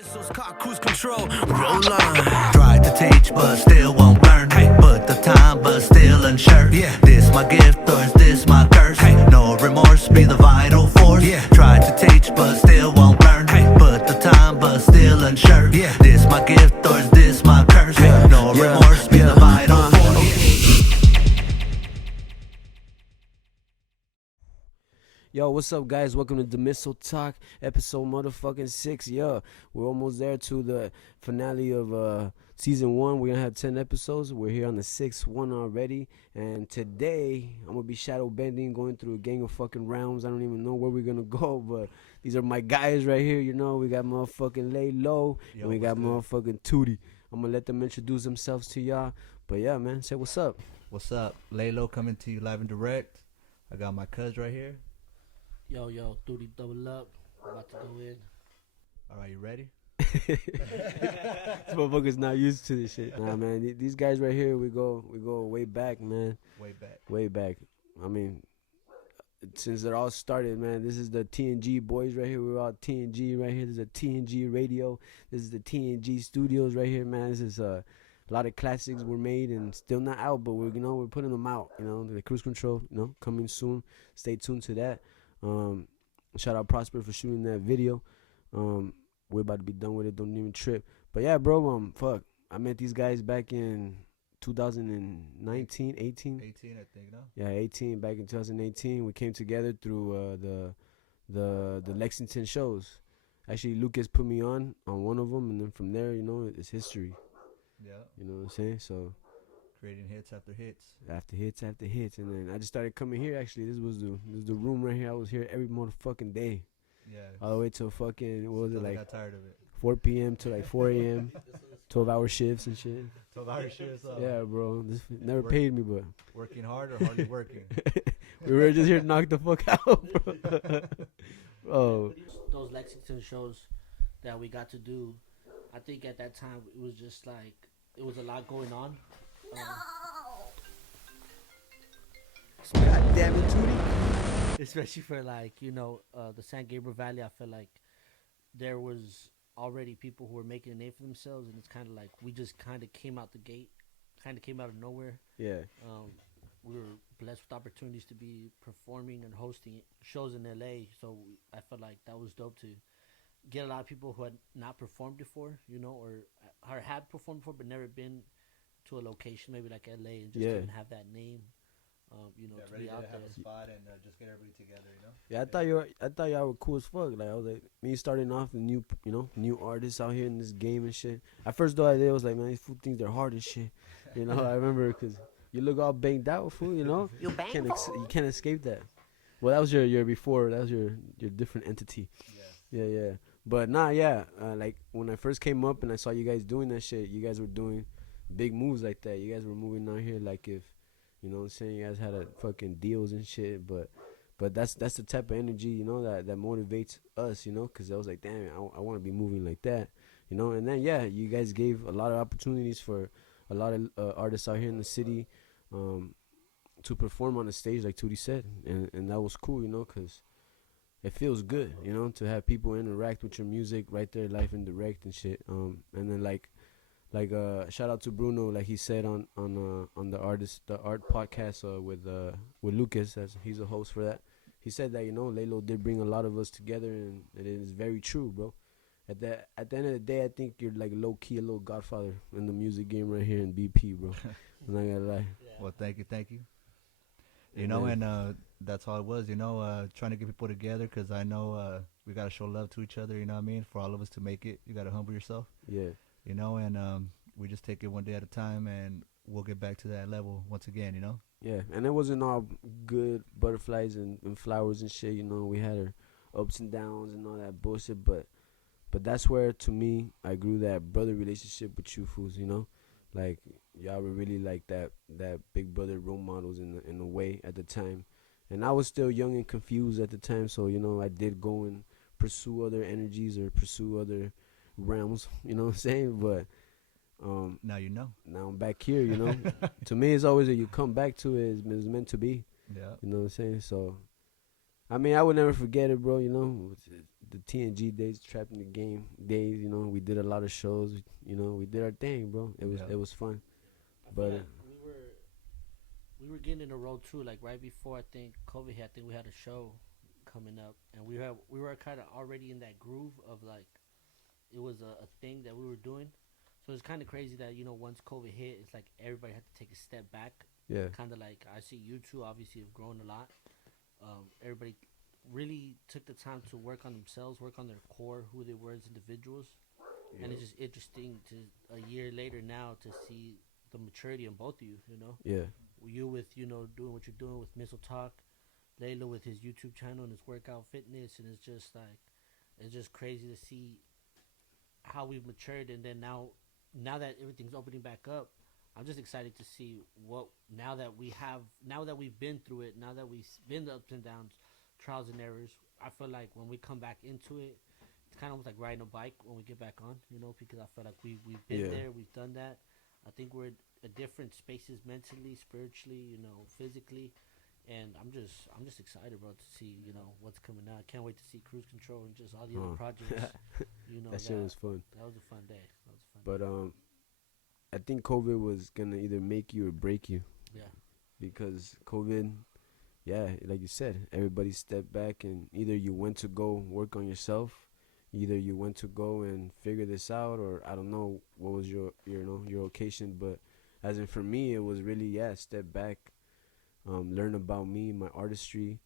Missiles caught cruise control. Roll on. Tried to teach, but still won't learn. Hey, put the time, but still unsure. Yeah, this my gift or is this my curse? Hey, no remorse, be the vital force. Yeah, tried to teach, but still won't learn. Hey, put the time, but still unsure. Yeah, this my gift or is this my curse? Hey, no remorse, be the vital force. Yo, what's up, guys? Welcome to the Missle Talk, episode motherfucking 6. Yo, we're almost there to the finale of season 1. We're gonna have 10 episodes. We're here on the 6th one already, and today I'm gonna be shadow bending, going through a gang of fucking rounds. I don't even know where we're gonna go, but these are my guys right here. You know, we got motherfucking Laylow and we got motherfucking Tuddy. I'm gonna let them introduce themselves to y'all. But yeah, man, say what's up. What's up? Laylow coming to you live and direct. I got my cuz right here. Yo, Tuddy, double up. About to go in. All right, you ready? This motherfucker's not used to this shit. Nah, man, these guys right here, we go way back, man. Way back. I mean, since it all started, man, this is the TNG boys right here. We're all TNG right here. This is a TNG radio. This is the TNG studios right here, man. This is a lot of classics were made and still not out, but we're putting them out. You know, the Cruise Control, coming soon. Stay tuned to that. Shout out Prosper for shooting that video. We're about to be done with it. Don't even trip. But yeah, bro. Fuck. I met these guys back in 2019, 18. 18, I think, no? Yeah, 18. Back in 2018, we came together through the Lexington shows. Actually, Lucas put me on one of them, and then from there, it's history. Yeah. You know what I'm saying? So. Creating hits after hits. After hits, and then I just started coming here. Actually, this was the room right here. I was here every motherfucking day. Yeah. All the way till fucking, what was it, like? Got tired of it. 4 p.m. to like 4 a.m. 12-hour shifts and shit. 12-hour shifts. Yeah, bro. This never paid me, but. Working hard or hardly working? We were just here to knock the fuck out, bro. Oh. Those Lexington shows that we got to do, I think at that time it was just like, it was a lot going on. God damn it, Tuddy. Especially for the San Gabriel Valley, I feel like there was already people who were making a name for themselves, and it's kind of like we just kind of came out the gate, kind of came out of nowhere. Yeah. We were blessed with opportunities to be performing and hosting shows in LA, so I felt like that was dope to get a lot of people who had not performed before, or had performed before but never been to a location maybe like LA and just didn't have that name, to ready be out to have there. a spot and just get everybody together, Yeah, I thought y'all were cool as fuck. Like I was like, me starting off with new artists out here in this game and shit. At first though, I was like, man, these fool think they're hard as shit. I remember because you look all banged out, fool. You can't escape that. Well, that was your before. That was your different entity. Yeah. But like when I first came up and I saw you guys doing that shit, you guys were doing big moves like that. You guys were moving out here like if, you know what I'm saying, you guys had a fucking deals and shit. But that's the type of energy, that motivates us, because I was like, damn, I want to be moving like that, And then, you guys gave a lot of opportunities for a lot of artists out here in the city to perform on the stage, like Tuddy said. And that was cool, because it feels good, to have people interact with your music right there, live and direct and shit. And then like shout out to Bruno, like he said on the art podcast with Lucas, as he's a host for that. He said that Laylo did bring a lot of us together, and it is very true, bro. At the end of the day, I think you're like low key a little godfather in the music game right here in BP, bro. I'm not gonna lie. Yeah. Well, thank you. And that's all it was, trying to get people together, because I know we gotta show love to each other. You know what I mean? For all of us to make it, you gotta humble yourself. Yeah. And we just take it one day at a time, and we'll get back to that level once again, Yeah, and it wasn't all good butterflies and flowers and shit, we had our ups and downs and all that bullshit, but that's where, to me, I grew that brother relationship with you fools, like, y'all were really like that big brother role models in a way at the time, and I was still young and confused at the time, so, I did go and pursue other energies or pursue other realms, you know what I'm saying, but now now I'm back here, To me, it's always that you come back to it is meant to be. Yeah. You know what I'm saying? So I mean, I would never forget it, bro. You know, the TNG days, trapped in the game days. You know, we did a lot of shows. You know, we did our thing, bro. It was fun. I But feel like we were getting in a row too. Like right before I think COVID hit, I think we had a show coming up, and we were kind of already in that groove of like it was a thing that we were doing. So it's kind of crazy that once COVID hit, it's like everybody had to take a step back. yeah, Kind of like I see you two obviously have grown a lot. Everybody really took the time to work on themselves, work on their core, who they were as individuals, and it's just interesting to a year later now to see the maturity in both of you. yeah, You with doing what you're doing with Missile Talk, Laylow with his YouTube channel and his workout fitness, and it's just like it's just crazy to see how we've matured. And then now that everything's opening back up, I'm just excited to see what now that we've been through it, now that we've been the ups and downs, trials and errors. I feel like when we come back into it, it's kind of almost like riding a bike when we get back on, because I feel like we've been there, we've done that. I think we're at different spaces mentally, spiritually, physically, and I'm just excited, bro, to see what's coming out. I can't wait to see Cruise Control and just all the other projects. that shit was fun. That was a fun day. But I think COVID was gonna either make you or break you. Yeah. Because COVID, yeah, like you said, everybody stepped back, and either you went to go work on yourself, either you went to go and figure this out, or I don't know what was your occasion, but as in for me, it was really step back, learn about me, my artistry,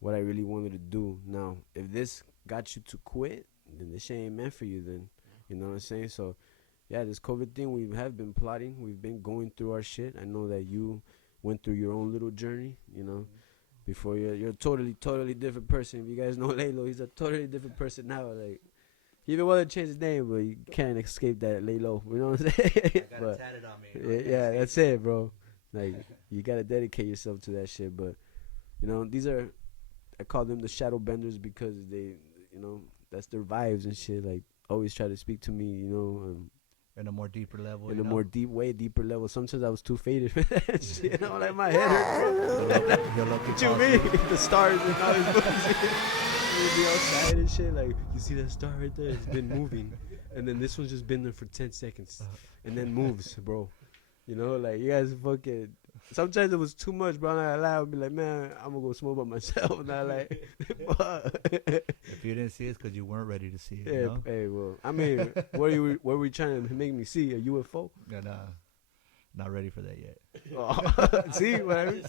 what I really wanted to do. Now, if this got you to quit, then this shit ain't meant for you. Then, you know what I'm saying? So, yeah, this COVID thing, we have been plotting. We've been going through our shit. I know that you went through your own little journey, before you're a totally different person. If you guys know Laylow, he's a totally different person now. Like, he even wanted to change his name, but you can't escape that Laylow. You know what I'm saying? I got it tatted on me. Yeah, that's it, bro. Like, you gotta dedicate yourself to that shit. But, I call them the shadow benders because they, that's their vibes and shit. Like, always try to speak to me, In a more deeper level. in a more way deeper level. Sometimes I was too faded for that shit. Like, my head hurt. What you mean? The stars and all these movies. We'd be outside and shit. Like, you see that star right there? It's been moving. And then this one's just been there for 10 seconds. And then moves, bro. Like, you guys fucking... Sometimes it was too much, bro. I'm not gonna lie. I'd be like, man, I'm gonna go smoke by myself. Not like... If you didn't see it, it's because you weren't ready to see it, Hey, well, I mean, what were we trying to make me see? A UFO? Yeah, nah. Not ready for that yet. Oh, see what I mean?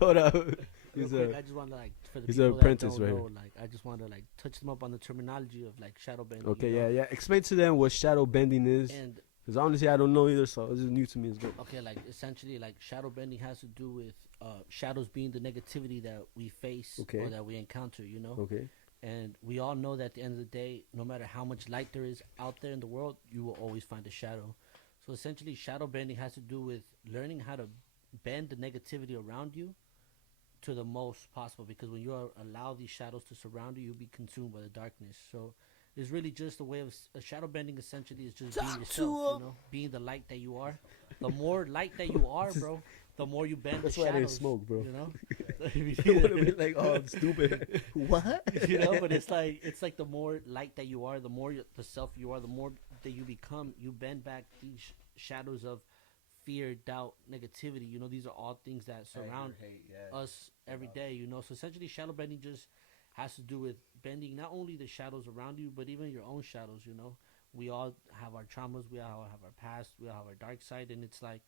Hold up. I just want to for the he's people an apprentice that don't right know, I just want to touch them up on the terminology of shadow bending. Okay, yeah. Explain to them what shadow bending is. Because honestly, I don't know either, so this is new to me as well. Okay, essentially, shadow bending has to do with shadows being the negativity that we face or that we encounter, Okay. And we all know that at the end of the day, no matter how much light there is out there in the world, you will always find a shadow. So essentially, shadow bending has to do with learning how to bend the negativity around you to the most possible. Because when you allow these shadows to surround you, you'll be consumed by the darkness. So it's really just a way of shadow bending. Essentially, is just being yourself. Being the light that you are. The more light that you are, bro, the more you bend the shadows. That's why I didn't smoke, bro. It would have been like, oh, I'm stupid. What? But it's like the more light that you are, the more the self you are, the more that you become, you bend back these shadows of fear, doubt, negativity. These are all things that surround us every day. So essentially, shadow bending just has to do with bending not only the shadows around you, but even your own shadows. We all have our traumas, we all have our past, we all have our dark side, and it's like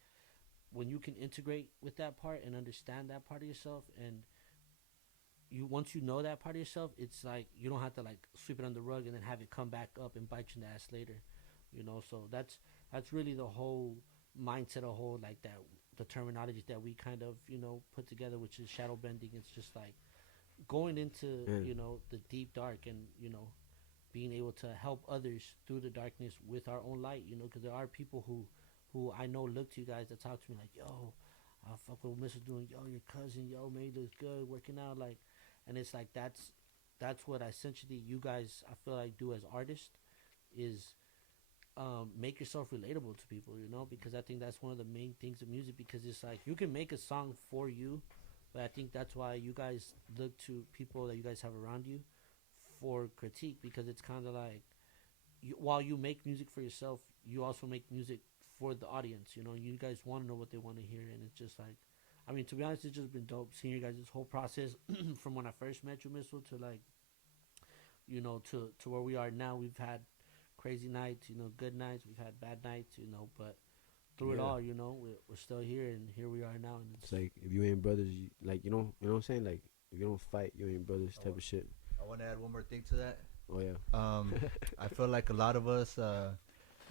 when you can integrate with that part and understand that part of yourself, and once you know that part of yourself, it's like you don't have to sweep it under the rug and then have it come back up and bite you in the ass later. So that's really the whole mindset, the terminology that we kind of put together, which is shadow bending. It's just going into the deep dark and being able to help others through the darkness with our own light. Because there are people who I know look to you guys that talk to me like, yo, I fuck with what Missle's doing. Yo, your cousin, yo, man, he looks good, working out, and it's that's what essentially you guys, I feel like, do as artists is make yourself relatable to people, because I think that's one of the main things of music, because it's like you can make a song for you, But I think that's why you guys look to people that you guys have around you for critique, because it's kind of like while you make music for yourself, you also make music for the audience. You know, you guys want to know what they want to hear, and it's just like, I mean, to be honest, it's just been dope seeing you guys this whole process from when I first met you, Missle, to like, you know, to where we are now. We've had crazy nights, you know, good nights. We've had bad nights, you know, but through it Yeah. all, you know, we're still here, and here we are now. And It's like if you ain't brothers, you, like you know what I'm saying? Like if you don't fight, you ain't brothers type of shit. I want to add one more thing to that. Oh yeah. I feel like a lot of us,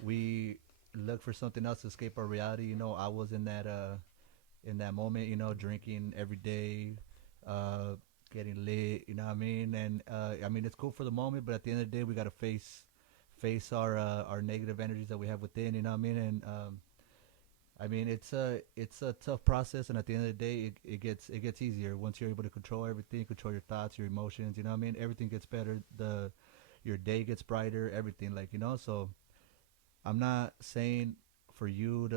we look for something else to escape our reality. You know, I was in that moment, you know, drinking every day, getting lit, you know what I mean? And I mean, it's cool for the moment, but at the end of the day, we got to face our negative energies that we have within, you know what I mean? And I mean, it's a tough process, and at the end of the day, it gets easier once you're able to control everything, control your thoughts, your emotions, you know what I mean? Everything gets better. Your day gets brighter, everything, like, you know. So I'm not saying for you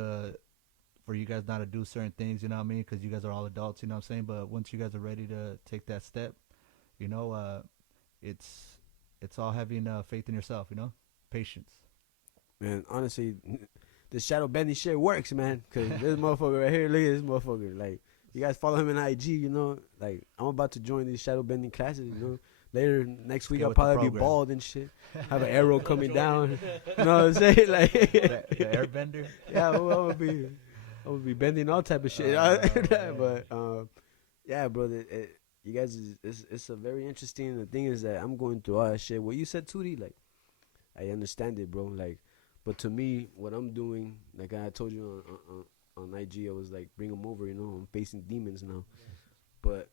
guys not to do certain things, you know what I mean, because you guys are all adults, you know what I'm saying. But once you guys are ready to take that step, you know, it's all having faith in yourself, you know, patience. Man, honestly, this shadow bending shit works, man. Cause this motherfucker right here, look at this motherfucker. Like, you guys follow him in IG, you know. Like, I'm about to join these shadow bending classes, you know. Later next week, Get I'll with the probably be program. bald and shit. Have an arrow coming down. You know what I'm saying? Like, The airbender. yeah, I'm gonna be bending all type of shit. man. But yeah, brother, you guys, it's a very interesting. The thing is that I'm going through all that shit. What you said, Tootie, like, I understand it, bro. Like, but to me, what I'm doing, like I told you on IG, I was like, bring them over. You know, I'm facing demons now. But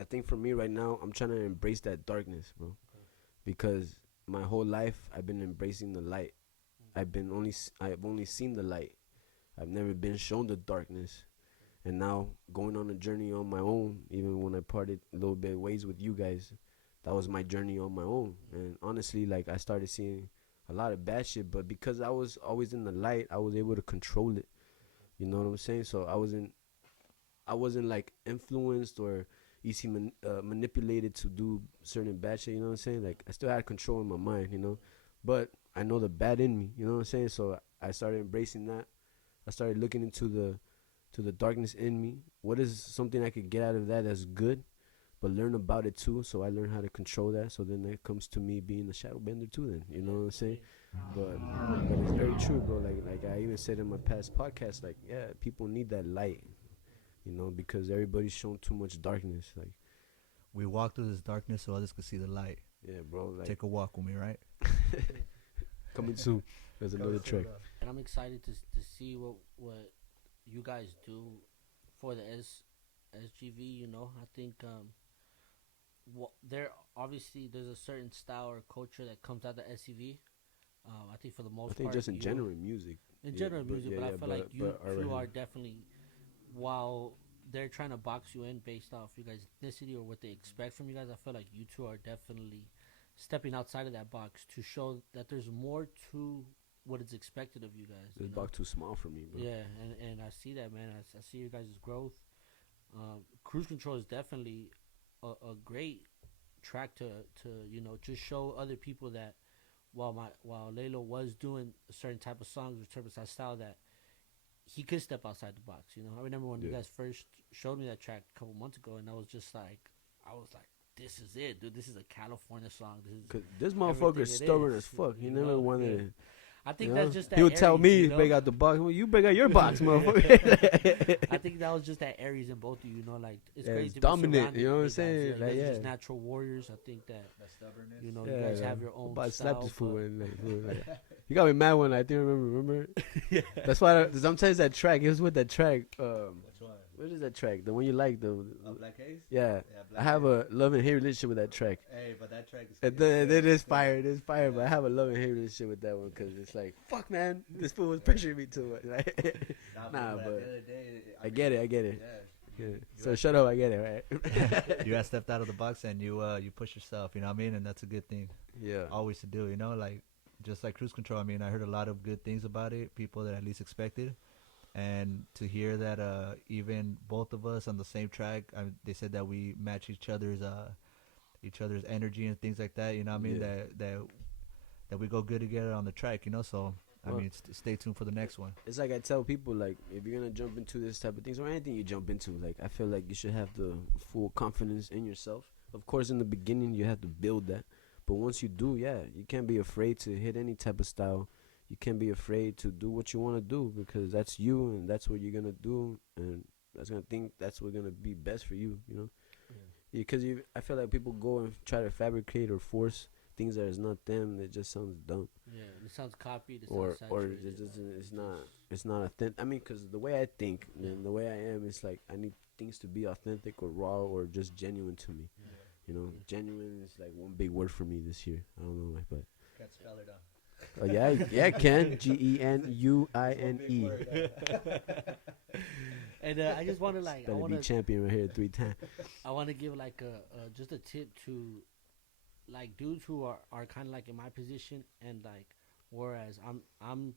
I think for me right now, I'm trying to embrace that darkness, bro, because my whole life I've been embracing the light. I've only seen the light. I've never been shown the darkness. And now going on a journey on my own, even when I parted a little bit ways with you guys, that was my journey on my own. And honestly, like, I started seeing a lot of bad shit, but because I was always in the light, I was able to control it. You know what I'm saying? So I wasn't like influenced or easily manipulated to do certain bad shit. You know what I'm saying? Like, I still had control in my mind, you know, but I know the bad in me. You know what I'm saying? So I started embracing that. I started looking into the darkness in me. What is something I could get out of that that's good, but learn about it too. So I learned how to control that. So then that comes to me being a shadow bender too. Then, you know what I'm saying? But it's very true, bro. Like I even said in my past podcast, like, yeah, people need that light, you know, because everybody's shown too much darkness. Like, We walk through this darkness so others can see the light. yeah, bro. Like, Take a walk with me, right? coming soon. There's another track. and I'm excited to see what you guys do for the SGV. You know, I think there obviously there's a certain style or culture that comes out of SCV. I think for the most I think part, just in general in music. in Yeah, general but music, yeah, but yeah, I feel but- like but you already- are definitely, while they're trying to box you in based off your guys' ethnicity or what they expect from you guys, I feel like you two are definitely stepping outside of that box to show that there's more to what is expected of you guys. This you know? box too small for me, bro. Yeah, and I see that, man. I see your guys' growth. Cruise Control is definitely a great track to you know, just show other people that while Laylow was doing a certain type of songs or certain type of style, that he could step outside the box. You know, I remember when you Yeah. guys first showed me that track a couple months ago, and I was like, this is it, dude. This is a California song. This is. Cause this Everything motherfucker's it stubborn is, as fuck. He you never know? wanted Yeah. it. I think You that's know? just that. He would tell Aries, me, you know? break out the box. Well, you break out your box, motherfucker. I think that was just that Aries in both of you. You know, like it's Yeah, great it's to dominant, be surrounded you know what with I'm you guys. saying? Yeah, you Like, guys are just yeah. natural warriors. I think that That stubbornness. you know Yeah, you guys yeah. have your I'm own about to style. slap this fool. but- And, like, you got me mad when I think remember. Yeah. That's why sometimes that track. It was with that track. Which one? What is that track? The one you like? The Black Haze? yeah. Black I have Haze. a love and hate relationship with that track. Hey, but that track is. It is fire. It is fire. But I have a love and hate relationship with that one because it's like, fuck, man. This fool was pressuring me too much. Like, nah, at the but end of the day, I get it. I get it. Yeah. Yeah. So shut up. I get it. Right. You got stepped out of the box and you push yourself. You know what I mean? And that's a good thing. Yeah. Always to do. You know, like just like Cruise Control. I mean, I heard a lot of good things about it. People that at least expected. and to hear that even both of us on the same track, they said that we match each other's energy and things like that. You know what I mean? Yeah. That we go good together on the track. You know, so I Well, mean, stay tuned for the next one. It's like I tell people, like, if you're gonna jump into this type of things or anything you jump into, like, I feel like you should have the full confidence in yourself. Of course, in the beginning, you have to build that, but once you do, yeah, you can't be afraid to hit any type of style. You can't be afraid to do what you want to do because that's you and that's what you're gonna do, and that's what's gonna be best for you. You know, because I feel like people go and try to fabricate or force things that is not them. It just sounds dumb. Yeah, it sounds copied. It Or sounds or saturated, it doesn't. It's not authentic. I mean, because the way I think and the way I am, it's like I need things to be authentic or raw or just genuine to me. You know, genuine is like one big word for me this year. I don't know why, but Can't spell it out. oh yeah, I can. GENUINE. And I just want to like, I Better want be to, champion right here 3 times. I want to give like a just a tip to like dudes who are kind of like in my position, and like whereas I'm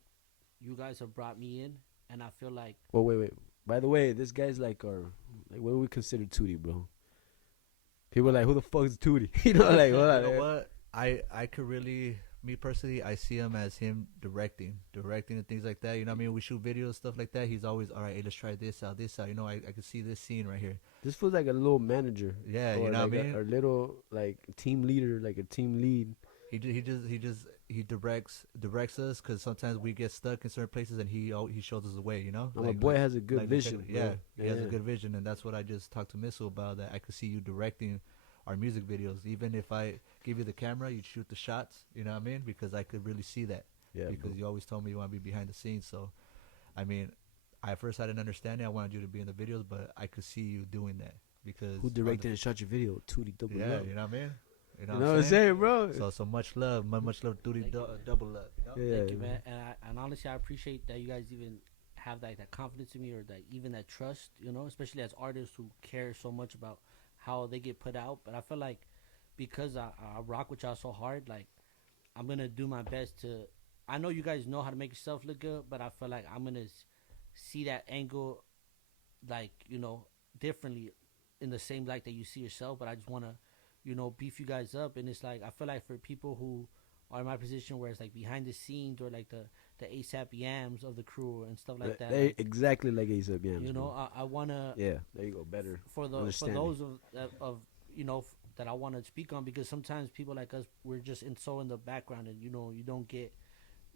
you guys have brought me in, and I feel like Well, wait. By the way, this guy's like our what do we consider Tootie, bro? People are like, who the fuck is Tootie? You know, like hold on. You know what? I could really, me personally, I see him as him directing and things like that. You know what I mean? We shoot videos, stuff like that. He's always, all right, hey, let's try this out. You know, I can see this scene right here. This feels like a little manager. Yeah, or you know like what I mean? a little like team leader, like a team lead. He directs us because sometimes we get stuck in certain places and he shows us the way. You know, My boy has a good vision. Yeah, bro. he has a good vision, and that's what I just talked to Missle about. That I could see you directing our music videos. Even if I give you the camera, you shoot the shots. You know what I mean? Because I could really see that. Yeah, because bro. you always told me you want to be behind the scenes. So, I mean, at first I didn't understand it. I wanted you to be in the videos, but I could see you doing that because Who directed and shot your video? Tootie Double Yeah, Love. you know what I mean. You know what I'm saying, bro? So much love, much love, Duty double love. You know? Yeah, thank you, man. And honestly, I appreciate that you guys even have that confidence in me, or that even that trust, you know, especially as artists who care so much about how they get put out. But I feel like because I rock with y'all so hard, like I'm gonna do my best to. I know you guys know how to make yourself look good, but I feel like I'm gonna see that angle, like, you know, differently, in the same light that you see yourself. But I just wanna, you know, beef you guys up. And it's like, I feel like for people who are in my position where it's like behind the scenes, or like the ASAP Yams of the crew and stuff like that. They Like, exactly like ASAP Yams. you know, bro. I wanna, Yeah, there you go. Better. for understanding. those of you know, that I want to speak on, because sometimes people like us, we're just so in the background, and you know, you don't get,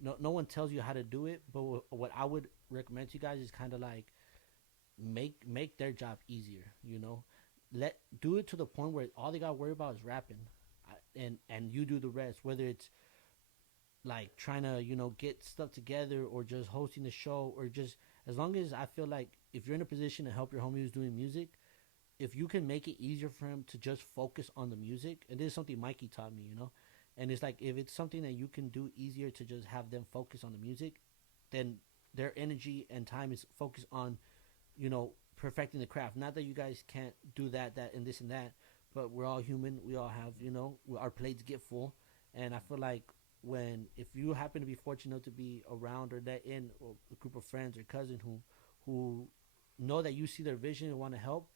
no one tells you how to do it. But what I would recommend to you guys is kind of like make their job easier. You know, do it to the point where all they got to worry about is rapping, and you do the rest. Whether it's like trying to, you know, get stuff together, or just hosting the show, or just, as long as I feel like if you're in a position to help your homie who's doing music, if you can make it easier for him to just focus on the music. And this is something Mikey taught me, you know, and it's like, if it's something that you can do easier to just have them focus on the music, then their energy and time is focused on, you know, perfecting the craft. Not that you guys can't do that and this and that, but we're all human. We all have, you know, our plates get full. And I feel like if you happen to be fortunate enough to be around or let in a group of friends or cousins who know that you see their vision and want to help,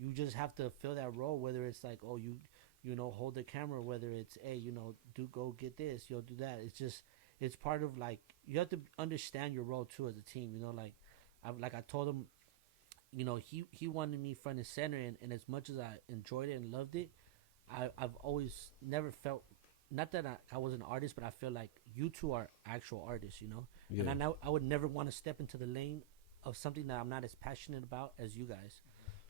you just have to fill that role. Whether it's like, oh, you know, hold the camera, whether it's, hey, you know, go get this, you'll do that. It's just, it's part of, like, you have to understand your role too as a team. You know, like I told him, you know, he wanted me front and center, and as much as I enjoyed it and loved it, I've always never felt, not that I was an artist, but I feel like you two are actual artists, you know. Yeah. And I would never want to step into the lane of something that I'm not as passionate about as you guys.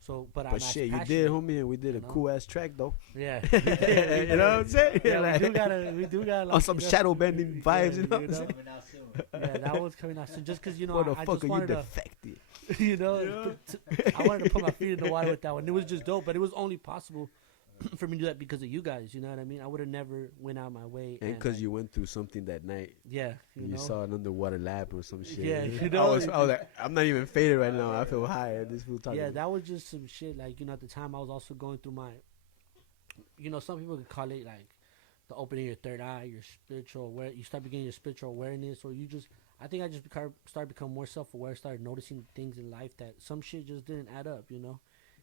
So, but I'm But as shit, you passionate, did, homie, and we did a you know? cool ass track though. Yeah. You know what I'm saying? Yeah, Like, we do gotta like, on some you know, shadow bending vibes, you know what I'm know? saying? Yeah, that one's coming out soon. Just because, you know, I just Motherfucker, you wanted to, defected. you know, I wanted to put my feet in the water with that one. It was just dope, but it was only possible for me to do that because of you guys. You know what I mean? I would have never went out my way. And because like, you went through something that night. yeah, you know, saw an underwater lab or some shit. Yeah, you I know. was like, I'm not even faded right now. I feel high at this fool talking. yeah, that was just some shit. Like, you know, at the time I was also going through my, you know, some people could call it like the opening of your third eye, your spiritual aware. You start beginning your spiritual awareness, or you just. I think I just started becoming more self-aware. Started noticing things in life that some shit just didn't add up. You know.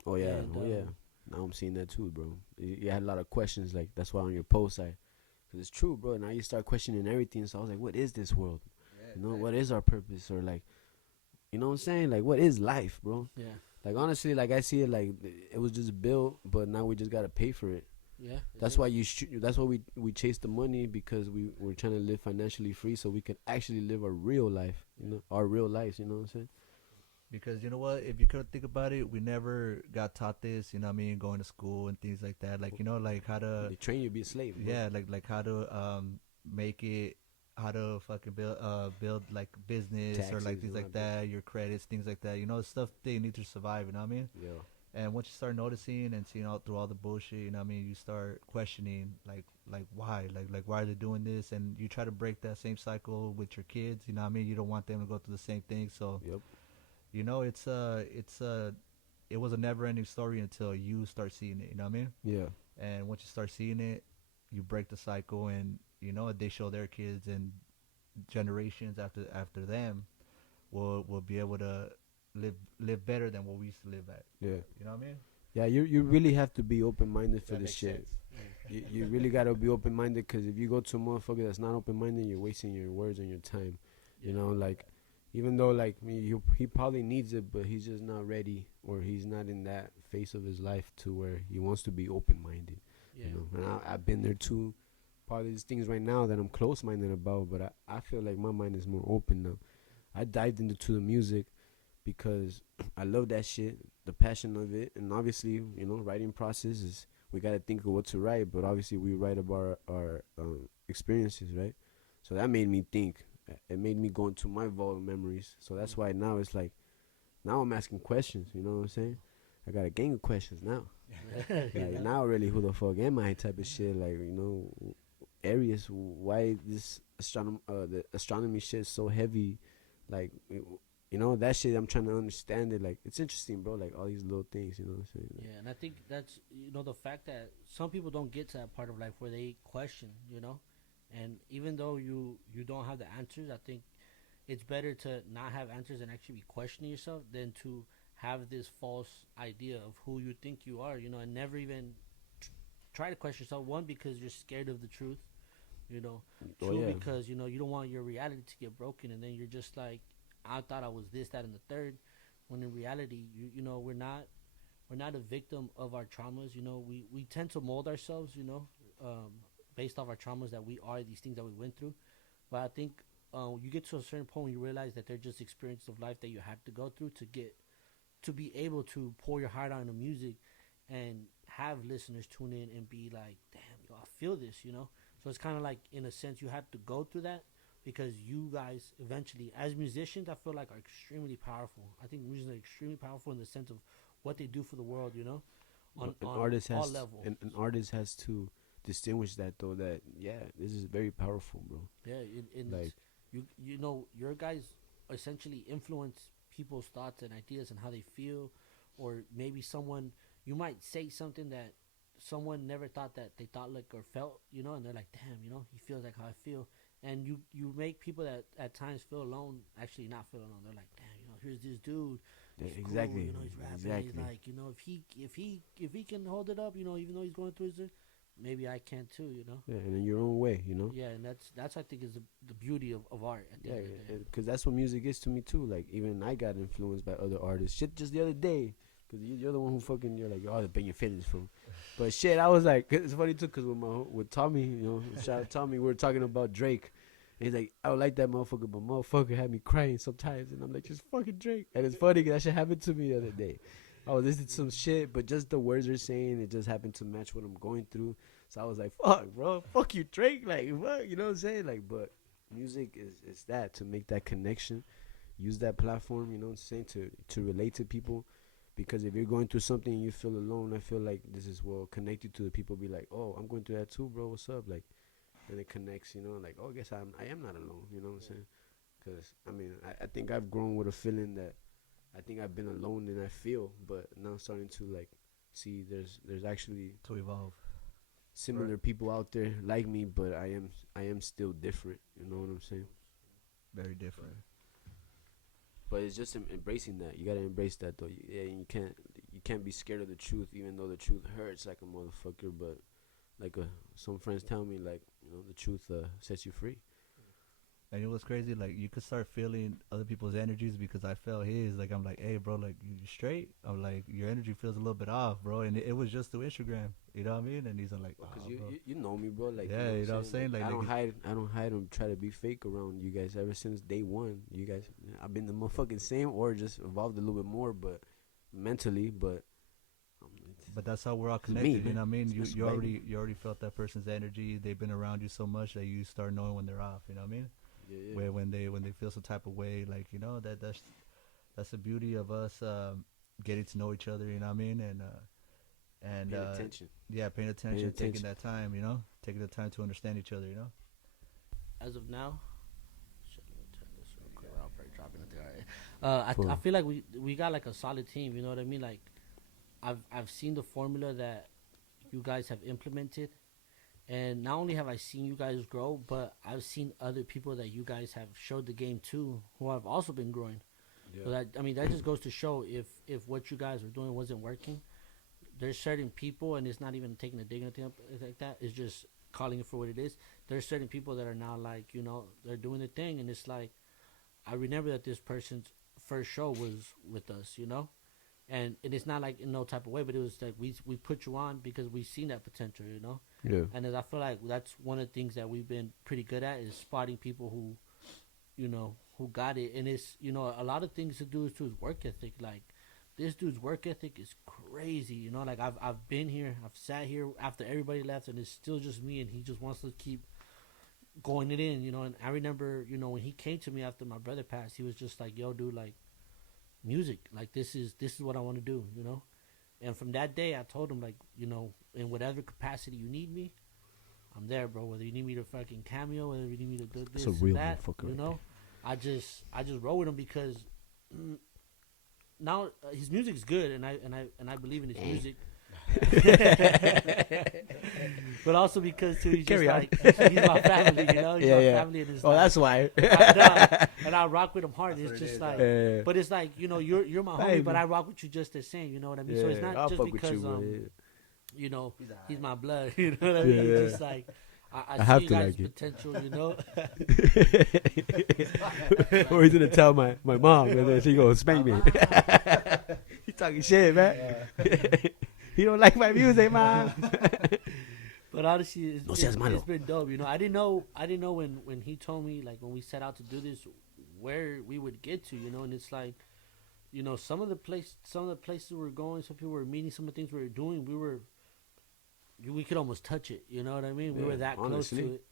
Oh yeah, And, oh yeah. Now I'm seeing that too, bro. You had a lot of questions, like that's why on your post cause it's true, bro. Now you start questioning everything. So I was like, what is this world? You know, what is our purpose, or like, you know what I'm saying? Like, what is life, bro? Yeah. Like honestly, like I see it like it was just built, but now we just gotta pay for it. Yeah. That's why that's why we chase the money, because we're trying to live financially free so we can actually live our real life, you know, our real lives. You know what I'm saying? Because you know what, if you could think about it, we never got taught this. You know what I mean? Going to school and things like that. Like, you know, like how to. They train you to be a slave. Bro. Yeah, like how to make it, how to fucking build like business, or Taxes like things and all like that. that, your credits, things like that. You know, stuff they need to survive. You know what I mean? Yeah. And once you start noticing and seeing all through all the bullshit, you know what I mean, you start questioning like why, like why are they doing this, and you try to break that same cycle with your kids. You know what I mean? You don't want them to go through the same thing. So Yep. you know, it was a never-ending story until you start seeing it. You know what I mean? Yeah. And once you start seeing it, you break the cycle, and you know they show their kids, and generations after them will be able to live better than what we used to live at. Yeah. You know what I mean? Yeah. You really have to be open minded for That this makes shit. sense. You really gotta be open minded, because if you go to a motherfucker that's not open minded, you're wasting your words and your time. You know, like, even though like he probably needs it, but he's just not ready, or he's not in that phase of his life to where he wants to be open minded. Yeah. You know, and I've been there too. Probably there's things right now that I'm close minded about, but I feel like my mind is more open now. I dived into the music because I love that shit, the passion of it, and obviously, you know, writing process is, we gotta think of what to write, but obviously we write about our experiences, right? So that made me think. It made me go into my vault of memories. So that's why now it's like, now I'm asking questions. You know what I'm saying? I got a gang of questions now. Like now, really, who the fuck am I? Type of shit. Like, you know, areas. Why this the astronomy shit is so heavy? Like, you know, that shit. I'm trying to understand it. Like, it's interesting, bro. Like all these little things. You know what I'm saying? Yeah, and I think that's, you know, the fact that some people don't get to that part of life where they question, you know, and even though you don't have the answers, I think it's better to not have answers and actually be questioning yourself than to have this false idea of who you think you are, you know, and never even try to question yourself. One, because you're scared of the truth, you know. Oh, Two, yeah. because, you know, you don't want your reality to get broken, and then you're just like, I thought I was this, that, and the third. When in reality, you know, we're not a victim of our traumas. You know, we tend to mold ourselves, you know, based off our traumas, that we are these things that we went through. But I think you get to a certain point when you realize that they're just experiences of life that you have to go through to be able to pour your heart out into music and have listeners tune in and be like, damn, yo, I feel this, you know. So it's kind of like, in a sense, you have to go through that, because you guys eventually, as musicians, I feel like are extremely powerful. I think musicians are extremely powerful in the sense of what they do for the world, you know, on all levels. An artist has to distinguish that, though. That, yeah, this is very powerful, bro. Yeah, Like, you know, your guys essentially influence people's thoughts and ideas and how they feel, or maybe someone, you might say something that someone never thought that they thought like or felt, you know, and they're like, damn, you know, he feels like how I feel, and you make people that at times feel alone actually not feel alone. They're like, damn, you know, here's this dude. yeah, He's exactly. cool, you know, he's rapping. Exactly. He's like, you know, if he can hold it up, you know, even though he's going through his, maybe I can too, you know. Yeah, and in your own way, you know. Yeah, and that's I think is the beauty of art. At the end of the day. because that's what music is to me too. Like, even I got influenced by other artists. Shit, just the other day, because you're the one who fucking, you're like, oh, the bang your feelings from. But shit, I was like, it's funny too, because with Tommy, you know, shout out Tommy, we were talking about Drake. And he's like, I don't like that motherfucker, but motherfucker had me crying sometimes. And I'm like, just fucking Drake. And it's funny because that shit happened to me the other day. I was listening to some shit, but just the words they're saying, it just happened to match what I'm going through. So I was like, fuck, bro. Fuck you, Drake. Like, fuck, you know what I'm saying? Like, but music is that, to make that connection. Use that platform, you know what I'm saying, to relate to people. Because if you're going through something and you feel alone, I feel like this is what connect you to the people. Be like, oh, I'm going through that too, bro. What's up? Like, and it connects, you know, like, oh, I guess I am not alone, you know what I'm saying? Because, I mean, I think I've grown with a feeling that I think I've been alone and I feel, but now I'm starting to, like, see there's actually, To evolve. similar people out there like me, but I am still different. You know what I'm saying? Very different. But it's just embracing that. You gotta embrace that though. Yeah, you can't be scared of the truth, even though the truth hurts like a motherfucker. But like some friends tell me, like, you know, the truth sets you free. And you know what's crazy? Like, you could start feeling other people's energies because I felt his. Like, I'm like, hey, bro, like, you straight? I'm like, your energy feels a little bit off, bro. And it was just through Instagram. You know what I mean? And he's like, Because oh, you know me, bro. Like, yeah, you know what I'm saying? Like, I don't hide and try to be fake around you guys ever since day one. You guys, I've been the motherfucking same or just evolved a little bit more, but mentally, but. But that's how we're all connected. Me, you know what I mean? It's You already felt that person's energy. They've been around you so much that you start knowing when they're off. You know what I mean? Yeah. Where when they feel some type of way, like, you know, that's the beauty of us getting to know each other. You know what I mean? And paying attention. Yeah, paying attention, taking that time. You know, taking the time to understand each other. You know. As of now, shit, let me turn this real quick. I'll probably drop it there. I feel like we got like a solid team. You know what I mean? Like, I've seen the formula that you guys have implemented. And not only have I seen you guys grow, but I've seen other people that you guys have showed the game to who have also been growing. Yeah. So that just goes to show if what you guys were doing wasn't working, there's certain people, and it's not even taking a dig or anything like that. It's just calling it for what it is. There's certain people that are now like, you know, they're doing the thing, and it's like, I remember that this person's first show was with us, you know? And it's not like in no type of way, but it was like we put you on because we seen that potential, you know. Yeah. And as I feel like that's one of the things that we've been pretty good at is spotting people who, you know, who got it. And it's, you know, a lot of things to do is to his work ethic. Like, this dude's work ethic is crazy, you know. Like, I've been here, I've sat here after everybody left, and it's still just me, and he just wants to keep going it in, you know. And I remember, you know, when he came to me after my brother passed, he was just like, yo, dude, like, music, like, this is what I want to do, you know. And from that day I told him, like, you know, in whatever capacity you need me, I'm there, bro. Whether you need me to fucking cameo, whether you need me to do this, that's a real that, motherfucker, you know. I just roll with him because now his music's good, and I believe in his music. But also because too, he's my family, you know. He's my family, and it's like, that's why. And I rock with him hard. It's just like, but it's like, you know, you're my homie, but I rock with you just the same. You know what I mean? So it's not just because you know, he's my blood. You know what I mean? It's just like I see you guys' potential. You know. Or he's gonna tell my mom, and then she gonna spank me. He talking shit, man. He don't like my music, man. But honestly, it's been dope. You know, I didn't know when he told me, like, when we set out to do this, where we would get to. You know, and it's like, you know, some of the places we were going, some people were meeting, some of the things we were doing, we could almost touch it. You know what I mean? We were that close to it.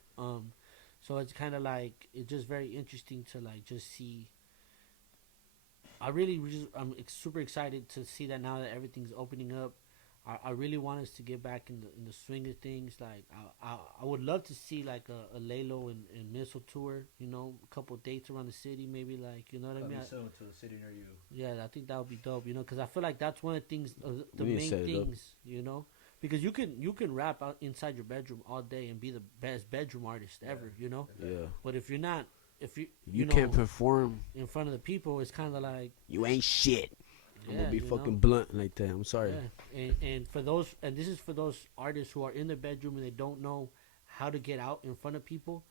So it's kind of like, it's just very interesting to like just see. I'm super excited to see that now that everything's opening up. I really want us to get back in the swing of things. Like, I would love to see like a Laylow and Missle tour. You know, a couple dates around the city, maybe, like, you know what I mean. Soon to a city near you. Yeah, I think that would be dope. You know, because I feel like that's one of the things, the main things. You know, because you can rap out inside your bedroom all day and be the best bedroom artist ever. You know. Yeah. But if you're not, you know, can't perform in front of the people, it's kind of like you ain't shit. I'm gonna be fucking know? blunt like that. I'm sorry. Yeah. And this is for those artists who are in their bedroom and they don't know how to get out in front of people.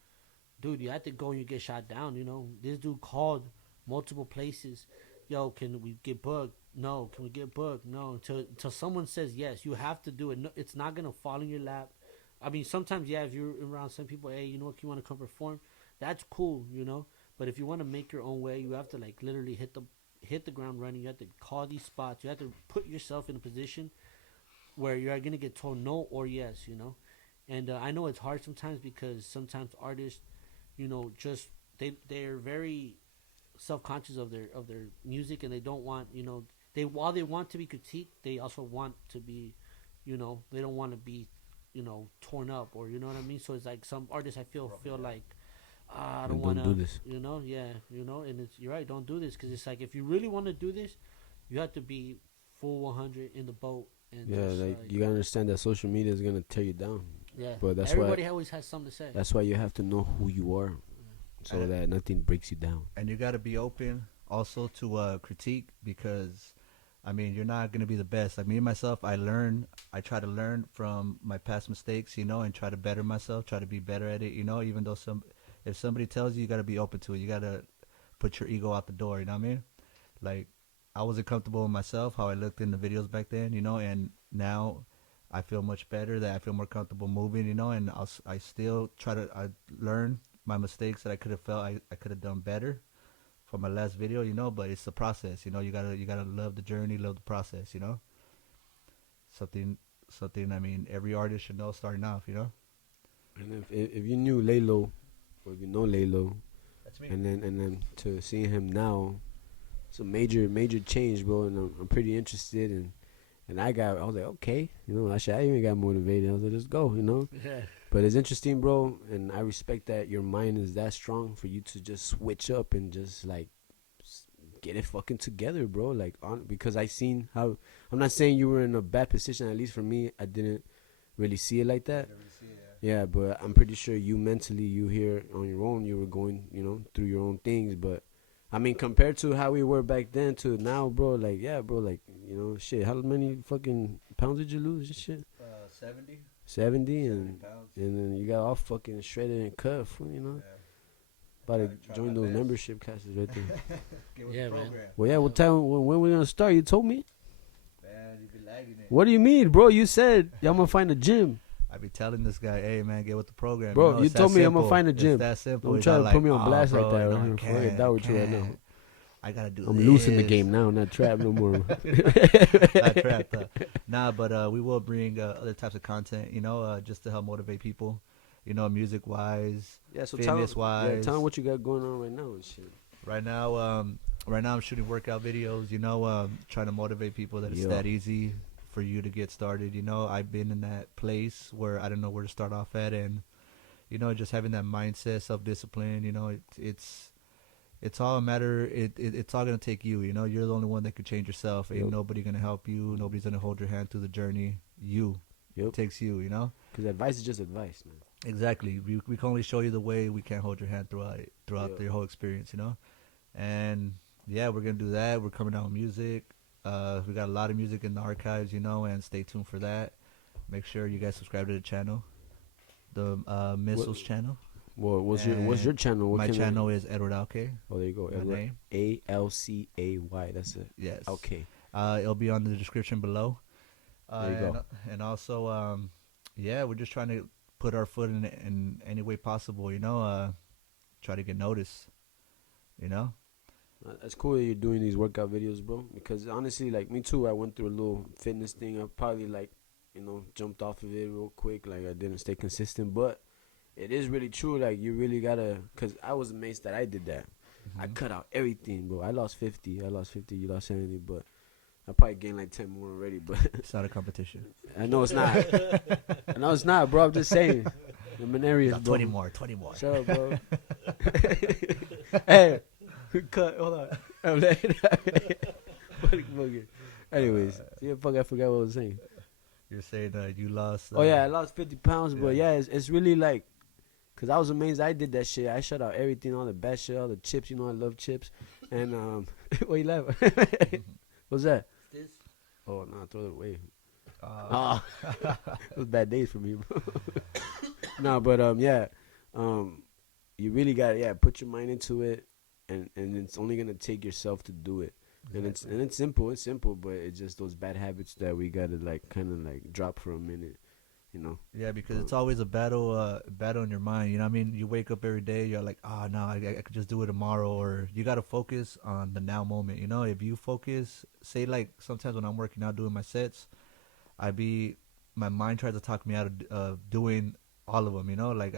Dude, you have to go and you get shot down. You know, this dude called multiple places. Yo, can we get booked? No. Can we get booked? No. Until someone says yes, you have to do it. No, it's not gonna fall in your lap. I mean, sometimes, yeah, if you're around some people, hey, you know what, you want to come perform? That's cool, you know. But if you want to make your own way, you have to like literally hit the ground running. You have to call these spots. You have to put yourself in a position where you're going to get told no or yes, you know. And I know it's hard sometimes because sometimes artists, you know, just they're very self-conscious of their music, and they don't want, you know, while they want to be critiqued, they also want to be, you know, they don't want to be, you know, torn up, or, you know what I mean. So it's like some artists I feel like, I don't want to do this, you know. Yeah, you know. And you're right, don't do this, because it's like, if you really want to do this, you have to be full 100 in the boat. And yeah, just, like, you gotta understand that social media is gonna tear you down. Yeah, But that's everybody why always has something to say. that's why you have to know who you are, so And- that nothing breaks you down. And you got to be open also to critique, because I mean, you're not going to be the best. Like me myself, I try to learn from my past mistakes, you know, and try to better myself, try to be better at it, you know, even though if somebody tells you, you got to be open to it. You got to put your ego out the door, you know what I mean? Like, I wasn't comfortable with myself, how I looked in the videos back then, you know, and now I feel much better, that I feel more comfortable moving, you know, and I still I learn my mistakes that I could have felt I could have done better for my last video, you know, but it's the process, you know. You gotta love the journey, love the process, you know. Something I mean, every artist should know starting off, you know. And if you knew Laylow, or if you know Laylow, That's me. and then to seeing him now, it's a major change, bro. And I'm pretty interested, and I was like, okay, you know, I even got motivated. I was like, let's go, you know. Yeah. But it's interesting, bro, and I respect that your mind is that strong for you to just switch up and just like get it fucking together, bro. Like, because I seen how, I'm not saying you were in a bad position. At least for me, I didn't really see it like that. Yeah, but I'm pretty sure you mentally, you here on your own, you were going, you know, through your own things. But I mean, compared to how we were back then to now, bro, like, yeah, bro, like, you know, shit, how many fucking pounds did you lose and shit? 70. 70, and pounds. then you got all fucking shredded and cut, fool, you know. About to Try join my those best. membership classes right there. Get with Yeah, the man. program. Well, yeah, what time, when we gonna start? You told me. Man, you be lagging it. What do you mean, bro? You said I'm gonna find a gym. I be telling this guy, hey man, get with the program. Bro, know, you it's that told me I'm gonna simple. find a It's gym. that simple. Don't He's try all to put me on "Aw, blast like bro, that, you right know, here. I Fuck it, can't, that with you right can't. now. I gotta do I'm loose in the this." game now, not trapped no more. Not trapped. Nah, but we will bring other types of content, you know, just to help motivate people, you know, music wise. Yeah, so Fitness wise. tell them what you got going on right now and shit. Right now, I'm shooting workout videos, you know, trying to motivate people that it's Yeah. that easy for you to get started. You know, I've been in that place where I don't know where to start off at, and you know, just having that mindset, self-discipline. You know, it's all a matter. It's all gonna take you. You know, you're the only one that could change yourself. Ain't Yep. nobody gonna help you. Nobody's gonna hold your hand through the journey. It Yep. takes you. You know. Because advice is just advice, man. Exactly. We can only show you the way. We can't hold your hand throughout Yeah. your whole experience, you know. And yeah, we're gonna do that. We're coming out with music. We got a lot of music in the archives, you know, and stay tuned for that. Make sure you guys subscribe to the channel, the Missle's channel. Well, what's your channel? What My can I- channel is Edward Alcay. Oh, there you go. My Edward. name. Alcay. That's it. Yes. Okay. It'll be on the description below. There you go. And also, yeah, we're just trying to put our foot in any way possible, you know. Try to get noticed, you know. That's cool that you're doing these workout videos, bro. Because honestly, like me too, I went through a little fitness thing. I probably like, you know, jumped off of it real quick. Like I didn't stay consistent, but it is really true. Like you really gotta. Cause I was amazed that I did that. I cut out everything, bro. I lost 50. You lost 70, but I probably gained like 10 more already. But It's not a competition. I know it's not. I know it's not, bro. I'm just saying. I'm an area, Got bro. 20 more. Shut up, bro. Hey, cut. Hold on. I'm letting it. Anyways, I forgot what I was saying. You're saying you lost. Oh yeah, I lost 50 pounds, but yeah. yeah, it's really like, cause I was amazed I did that shit. I shut out everything, all the bad shit, all the chips. You know I love chips, and what you laugh? What's that? This Oh no, throw it away. It was bad days for me, bro. No, but yeah, you really got put your mind into it, and it's only gonna take yourself to do it. And it's simple, but it's just those bad habits that we gotta like kind of like drop for a minute, you know. Yeah, because it's always a battle in your mind. You know what I mean? You wake up every day, you're like, oh no, I could just do it tomorrow, or you gotta focus on the now moment. You know, if you focus, say like sometimes when I'm working out doing my sets, my mind tries to talk me out of doing all of them. You know, like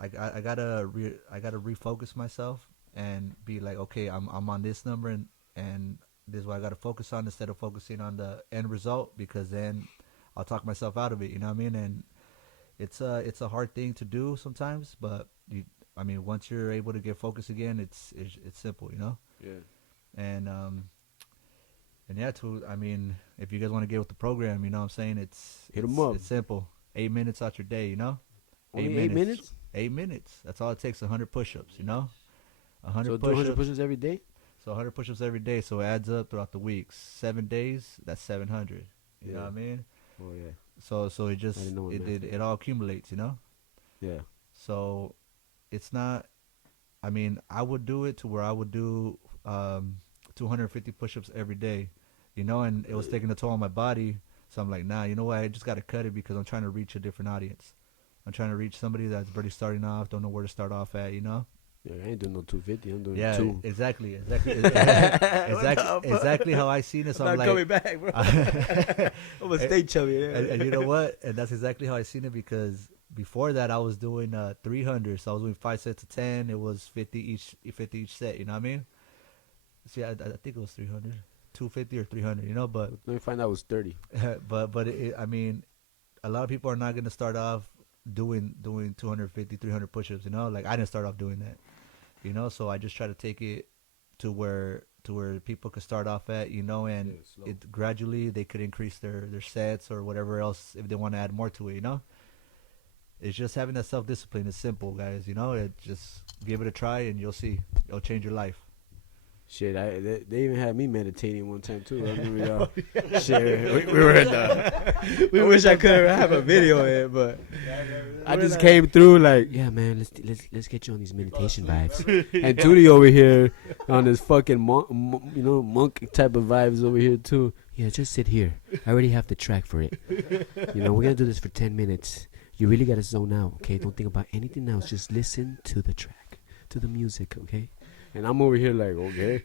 I gotta refocus myself and be like, okay, I'm on this number, and this is what I gotta focus on instead of focusing on the end result, because then I'll talk myself out of it. You know what I mean? And it's a hard thing to do sometimes, but once you're able to get focused again, it's simple. You know? Yeah. And yeah, if you guys want to get with the program, you know what I'm saying, Hit 'em up. It's simple. 8 minutes out your day, you know? Only 8 minutes? 8 minutes. That's all it takes. 100 push-ups, you know? 100 So do push-ups. 100 push-ups every day? So 100 push-ups every day. So it adds up throughout the week. 7 days, that's 700. You know what I mean? Oh, yeah. So it just, didn't know what math it all accumulates, you know? Yeah. So it's not, I mean, I would do it to where I would do 250 push-ups every day, you know, and it was taking a toll on my body. So I'm like, nah, you know what? I just got to cut it because I'm trying to reach a different audience. I'm trying to reach somebody that's already starting off, don't know where to start off at, you know? Yeah, I ain't doing no 250. I'm doing Yeah, 2. exactly. Exactly how I seen it. So I'm not like, coming back, bro. I'm gonna stay chubby. and you know what? And that's exactly how I seen it because before that I was doing 300. So I was doing 5 sets of 10. It was 50 each set. You know what I mean? See, I think it was 300, 250 or 300. You know, but Let me find out it was 30. but I mean, a lot of people are not gonna start off doing 250, 300 push-ups. You know, like I didn't start off doing that. You know, so I just try to take it to where people could start off at, you know, and it gradually they could increase their sets or whatever else if they want to add more to it, you know. It's just having that self-discipline. It's simple, guys, you know. It just give it a try and you'll see. It'll change your life. Shit, they even had me meditating one time too. I remember y'all. Shit, we were in the. We wish I could have a video of it, but I just came through like, yeah, man, let's get you on these meditation vibes. And Tuddy over here on this fucking monk type of vibes over here too. Yeah, just sit here. I already have the track for it. You know, we're gonna do this for 10 minutes. You really gotta zone out, okay? Don't think about anything else. Just listen to the track, to the music, okay? And I'm over here like, okay.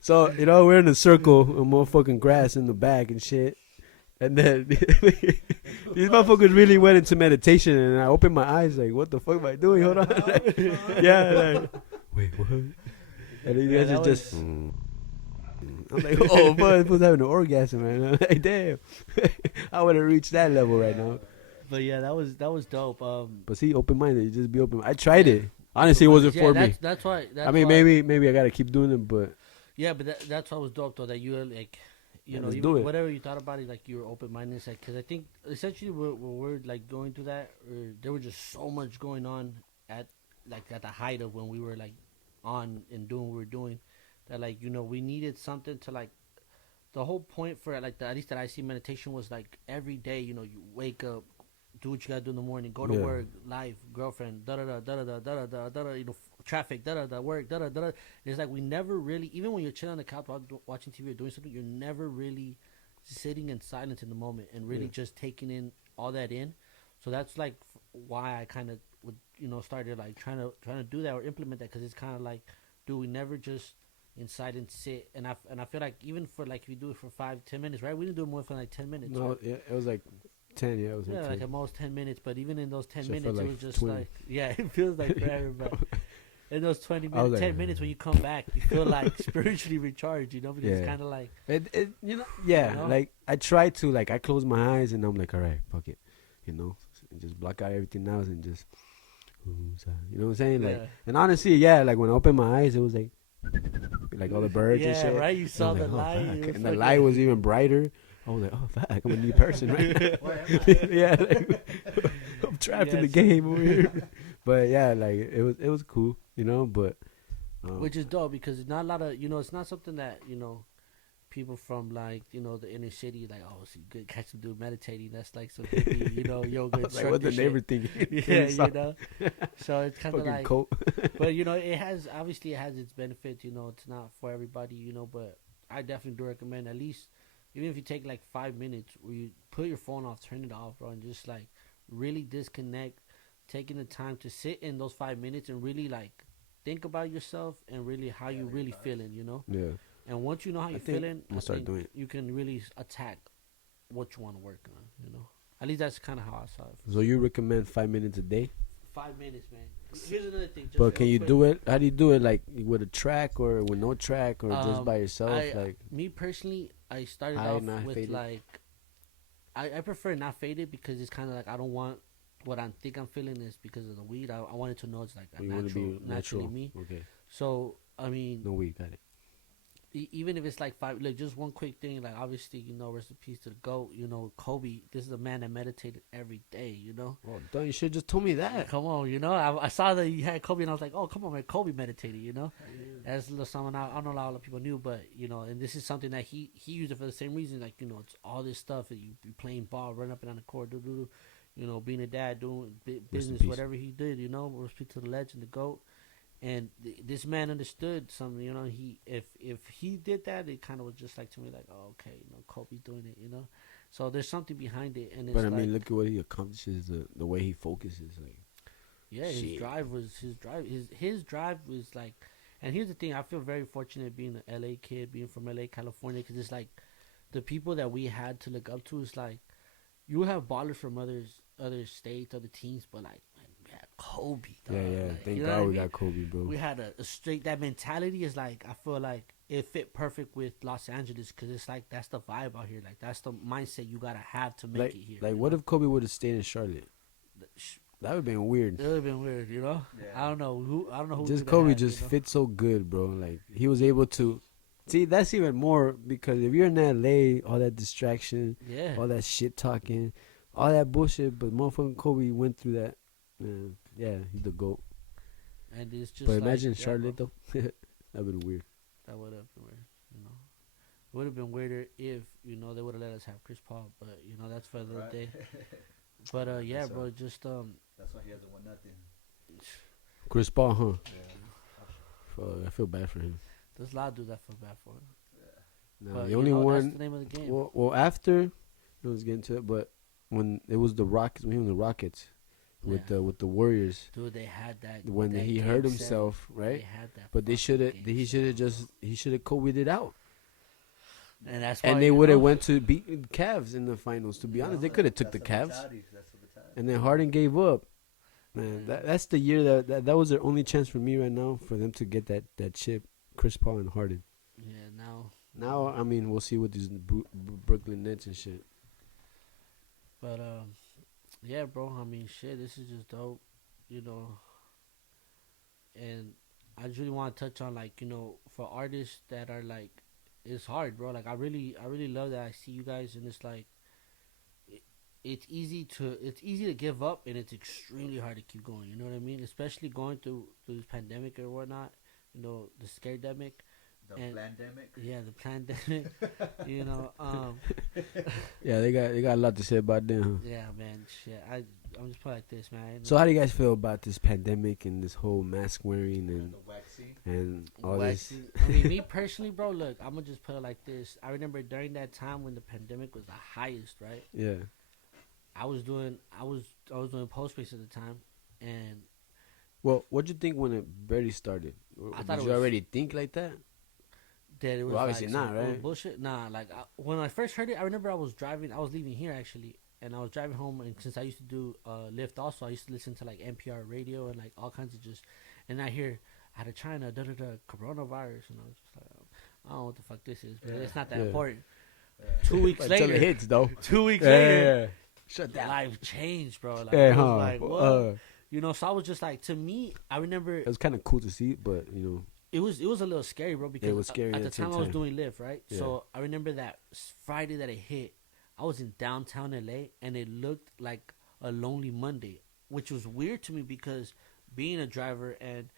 So, you know, we're in a circle of motherfucking grass in the back and shit. And then these motherfuckers really went into meditation. And I opened my eyes like, what the fuck am I doing? Hold on. Like, yeah, like, wait, what? And these guys are just... I'm like, oh, boy, I was having an orgasm, man. I'm like, damn. I want to reach that level right now. But yeah, that was dope. But see, open-minded. You just be open. I tried it. Honestly, it wasn't for me. That's why. I mean, maybe I gotta keep doing it, but yeah, but that's what was dope though. That you were like, you know, even whatever you thought about it, like you were open minded. Because I think essentially we're like going through that, or there was just so much going on at the height of when we were like on and doing what we were doing, that like, you know, we needed something to like. The whole point for like at least that I see meditation was like every day, you know, you wake up, do what you gotta do in the morning, go to work, life, girlfriend, da da da da da da da da da, you know, traffic, da da da, work, da da da. It's like we never really, even when you're chilling on the couch watching TV or doing something, you're never really sitting in silence in the moment and really just taking in all that in. So that's like why I kind of would, you know, started like trying to do that or implement that, because it's kind of like, do we never just in silence sit? And I feel like even for like if you do it for 5-10 minutes, right? We didn't do it more for like 10 minutes. No, right? Yeah, it was like 10, yeah, it was like 10. at most 10 minutes, but even in those 10 minutes, like it was just 20. like, yeah, it feels like forever, but in those 20 minutes, like, 10 minutes when you come back, you feel like spiritually recharged, you know, because it's kind of like, you know, yeah, you know? like I try to, like I close my eyes and I'm like, all right, fuck it, you know, just block out everything else and just, you know what I'm saying, like, and honestly, yeah, like when I opened my eyes, it was like all the birds and shit, right, you saw the like, light, and the light was even brighter. I was like, oh, fuck, I'm a new person, right? Yeah, like, I'm trapped in the game over here. But yeah, like it was cool, you know. But which is dope because it's not a lot of, you know, it's not something that, you know, people from like, you know, the inner city like, oh, so you good catch them doing meditating. That's like some hippie, you know, yoga instructor. Like, what the neighbor thing? think? Yeah, you know. So it's kind of like, coat. but you know, it has its benefits. You know, it's not for everybody, you know, but I definitely do recommend at least. Even if you take like 5 minutes where you put your phone off, turn it off, bro, and just like really disconnect, taking the time to sit in those 5 minutes and really like think about yourself and really how you really feeling, you know? Yeah. And once you know how you're feeling, I think you can really attack what you want to work on, you know? At least that's kind of how I saw it. So you recommend 5 minutes a day? 5 minutes, man. Here's another thing. But can you do it? How do you do it? Like with a track or with no track or just by yourself? Like me personally, I started off with faded. Like I prefer not faded because it's kind of like I don't want what I think I'm feeling is because of the weed. I wanted to know it's like a naturally me. Okay. So I mean, no weed, got it. even if it's like five, like just one quick thing, like obviously, rest in peace to the GOAT, Kobe. This is a man that meditated every day, Oh, done. You should have just told me that. Come on, I saw that you had Kobe, and I was like, oh, come on, man, Kobe meditated, That's a little something I don't know a lot of people knew, but and this is something that he used it for the same reason, like it's all this stuff that you be playing ball, running up and down the court, being a dad, doing business, whatever he did, respect to the legend, the GOAT. And this man understood something, he if he did that, it kind of was just like to me, like, oh, okay, Kobe doing it, So there's something behind it, and it's but I mean, look at what he accomplishes, the way he focuses, like. Yeah, his drive was like, and here's the thing, I feel very fortunate being an LA kid, being from LA, California, because it's like the people that we had to look up to is like, you have ballers from other states, other teams, but like, Kobe, dog. Yeah. Like, Thank God we got Kobe, bro. We had a straight, that mentality is like, I feel like it fit perfect with Los Angeles, because it's like, that's the vibe out here. Like, that's the mindset you got to have to make it here. Like, what if Kobe would have stayed in Charlotte? That would have been weird. It would have been weird, Yeah. I don't know who. Just Kobe just fit so good, bro. Like, he was able to. See, that's even more, because if you're in LA, all that distraction, all that shit talking, all that bullshit, but motherfucking Kobe went through that. Man, yeah, he's the GOAT. And it's just. But imagine Charlotte though. That would be weird. That would have been weird, It would have been weirder if they would have let us have Chris Paul, but that's for the day. But yeah, bro, just That's why he hasn't won nothing. Chris Paul, huh? Yeah. I feel bad for him. there's a lot of dudes I feel bad for. No, But, the only one. That's the name of the game. Well, after I was getting to it, but when it was the Rockets, when he was in the Rockets with the Warriors, dude, they had that when that he game hurt set. himself, right? They had that. But they should have. fucking game He should have Kobe'd it out, and that's why, and they would have went to beat the Cavs in the finals. To be honest, they could have took the Cavs, and then Harden gave up. Man, that's the year that was their only chance for me right now, for them to get that chip. Chris Paul and Harden. Yeah, Now, I mean, we'll see with these Brooklyn Nets and shit. But yeah, bro. I mean, shit. This is just dope, And I just really want to touch on, like, for artists that are like, it's hard, bro. Like, I really love that I see you guys, and it's like, it's easy to give up, and it's extremely hard to keep going. You know what I mean? Especially going through this pandemic or whatnot. The scaredemic. The plandemic. Yeah, the pandemic. Yeah, they got a lot to say about them. Huh? Yeah, man. Shit, I'm just put like this, man. So how do you guys feel about this pandemic and this whole mask wearing and the vaccine and all this? I mean, me personally, bro. Look, I'm gonna just put it like this. I remember during that time when the pandemic was the highest, right? Yeah. I was doing Postmates at the time, and Well, what'd you think when it barely started? I thought Did it you was- already think like that? that it was Well, obviously like not, some right? bullshit. Nah, like when I first heard it, I remember I was leaving here actually, and I was driving home, and since I used to do Lyft also, I used to listen to like NPR radio and like all kinds of just, and I hear out of China, coronavirus, and I was just like, I don't know what the fuck this is, but it's not that important. 2 weeks Until later, it hits though. 2 weeks later, Shut life changed, bro. Like, Yeah, it was huh? like, what? So I was just like, to me, I remember It was kind of cool to see, but it was a little scary, bro, because was scary at the at the same time I was time. doing Lyft, right? Yeah. So I remember that Friday that it hit, I was in downtown LA, and it looked like a lonely Monday, which was weird to me because being a driver and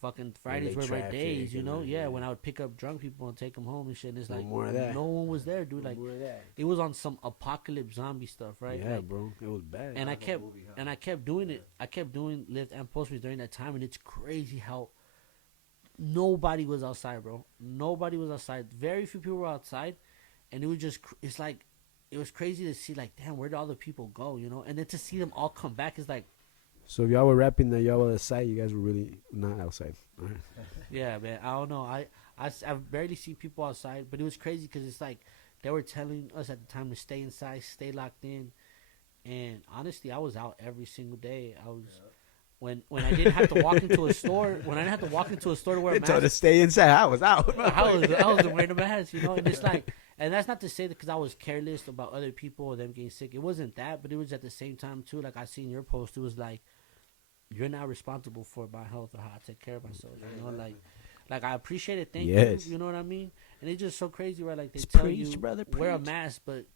fucking Fridays were my traffic days, and yeah, when I would pick up drunk people and take them home and shit, and it's No like more of that. no one was there, dude. Like, it was on some apocalypse zombie stuff, right? Yeah, Like, bro, it was bad. and I kept doing it. I kept doing Lyft and Postmates during that time, and it's crazy how nobody was outside, bro. Nobody was outside. Very few people were outside, and it was just it's like it was crazy to see, like, damn, where did all the people go, And then to see them all come back is like, So if y'all were rapping that y'all were outside, you guys were really not outside. All right. yeah, man. I don't know. I've barely seen people outside, but it was crazy because it's like they were telling us at the time to stay inside, stay locked in, and honestly, I was out every single day. I was. When I didn't have to walk into a store, to wear a They told us mask, to stay inside. I was out. I was wearing a mask, and it's like, and that's not to say that because I was careless about other people or them getting sick. It wasn't that, but it was at the same time too. Like I seen your post, it was like, you're not responsible for my health or how I take care of myself. Like I appreciate it. Thank Yes. you. You know what I mean? And it's just so crazy, right? Like they It's tell preach, you brother, wear a preach. mask, but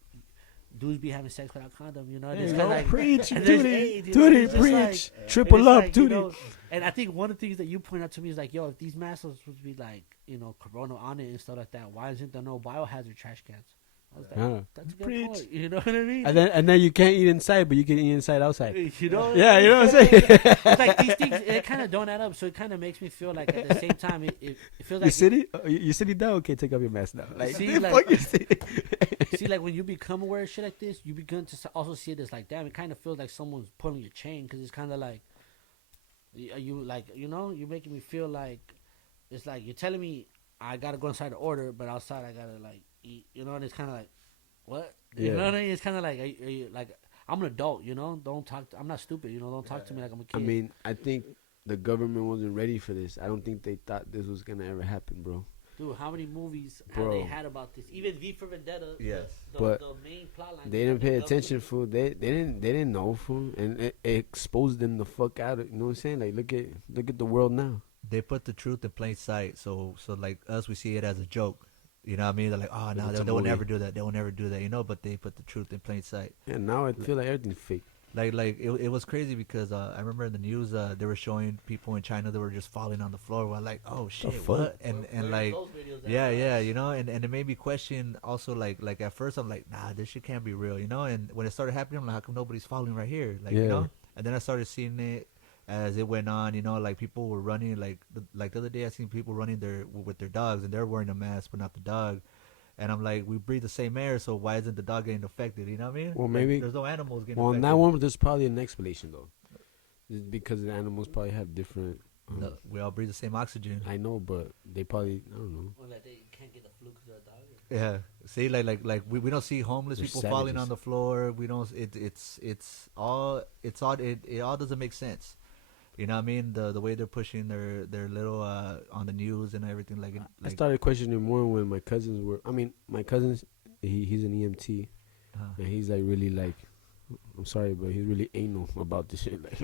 dudes be having sex without condom, you know? And There it's you kinda go. like, Preach, and there's Tuddy, AIDS, you know? Tuddy, It's just preach. like- and Triple it's up, like, you Tuddy. know, and I think one of the things that you point out to me is like, yo, if these masks are supposed to be like, you know, Corona on it and stuff like that, why isn't there no biohazard trash cans? I was like, Yeah. that's a good Preach. point. You know what I mean? And then you can't eat inside, but you can eat inside outside. You know? Yeah, you know what I'm saying. It's like these things, it kind of don't add up. So it kind of makes me feel like at the same time, it feels like You sitting? You sitting down? Okay, take off your mask now. Like, See, the like- fuck you sitting? See, like when you become aware of shit like this, you begin to also see it as like, damn, it kind of feels like someone's pulling your chain because it's kind of like, you like, you know, you're making me feel like it's like you're telling me I gotta go inside the order, but outside I gotta like eat, you know, and it's kind of like, what? You Yeah. know what I mean? It's kind of like, are you, like, I'm an adult, you know. Don't talk. I'm not stupid, you know. Don't talk to me like I'm a kid. I mean, I think the government wasn't ready for this. I don't think they thought this was gonna ever happen, bro. dude, how many movies have Bro. they had about this? Even V for Vendetta. Yes. But the main plot line. They didn't pay attention, fool. They didn't know, fool, and it exposed them the fuck out of. You know what I'm saying? Like, look at the world now. They put the truth in plain sight. So like us, we see it as a joke. You know what I mean? They're like, oh, no, It's a they will movie. never do that. They will never do that. You know, but they put the truth in plain sight. And now I feel like everything's fake. Like it was crazy because I remember in the news they were showing people in China that were just falling on the floor. We're like, oh shit, fuck? what? And like, yeah, you know, and it made me question also like at first I'm like, nah, this shit can't be real, you know. And when it started happening, I'm like, how come nobody's falling right here, like Yeah. you know? And then I started seeing it as it went on, you know, like people were running like the other day I seen people running with their dogs and they're wearing a mask but not the dog. And I'm like, we breathe the same air, so why isn't the dog getting affected? You know what I mean? Well, Like, maybe- there's no animals getting Well, on affected. that one, there's probably an explanation though, it's because the animals probably have different. No, we all breathe the same oxygen. I know, but they probably I don't know. Or like they can't get the flu because they're a dog. Yeah. See, like we don't see homeless They're people falling savages. on the floor. We don't. It all doesn't make sense. You know what I mean? The way they're pushing their little on the news and everything like. I started questioning more when my cousins were. I mean, my cousins, he's an EMT, and he's like really like. I'm sorry, but he's really anal about this shit. Like,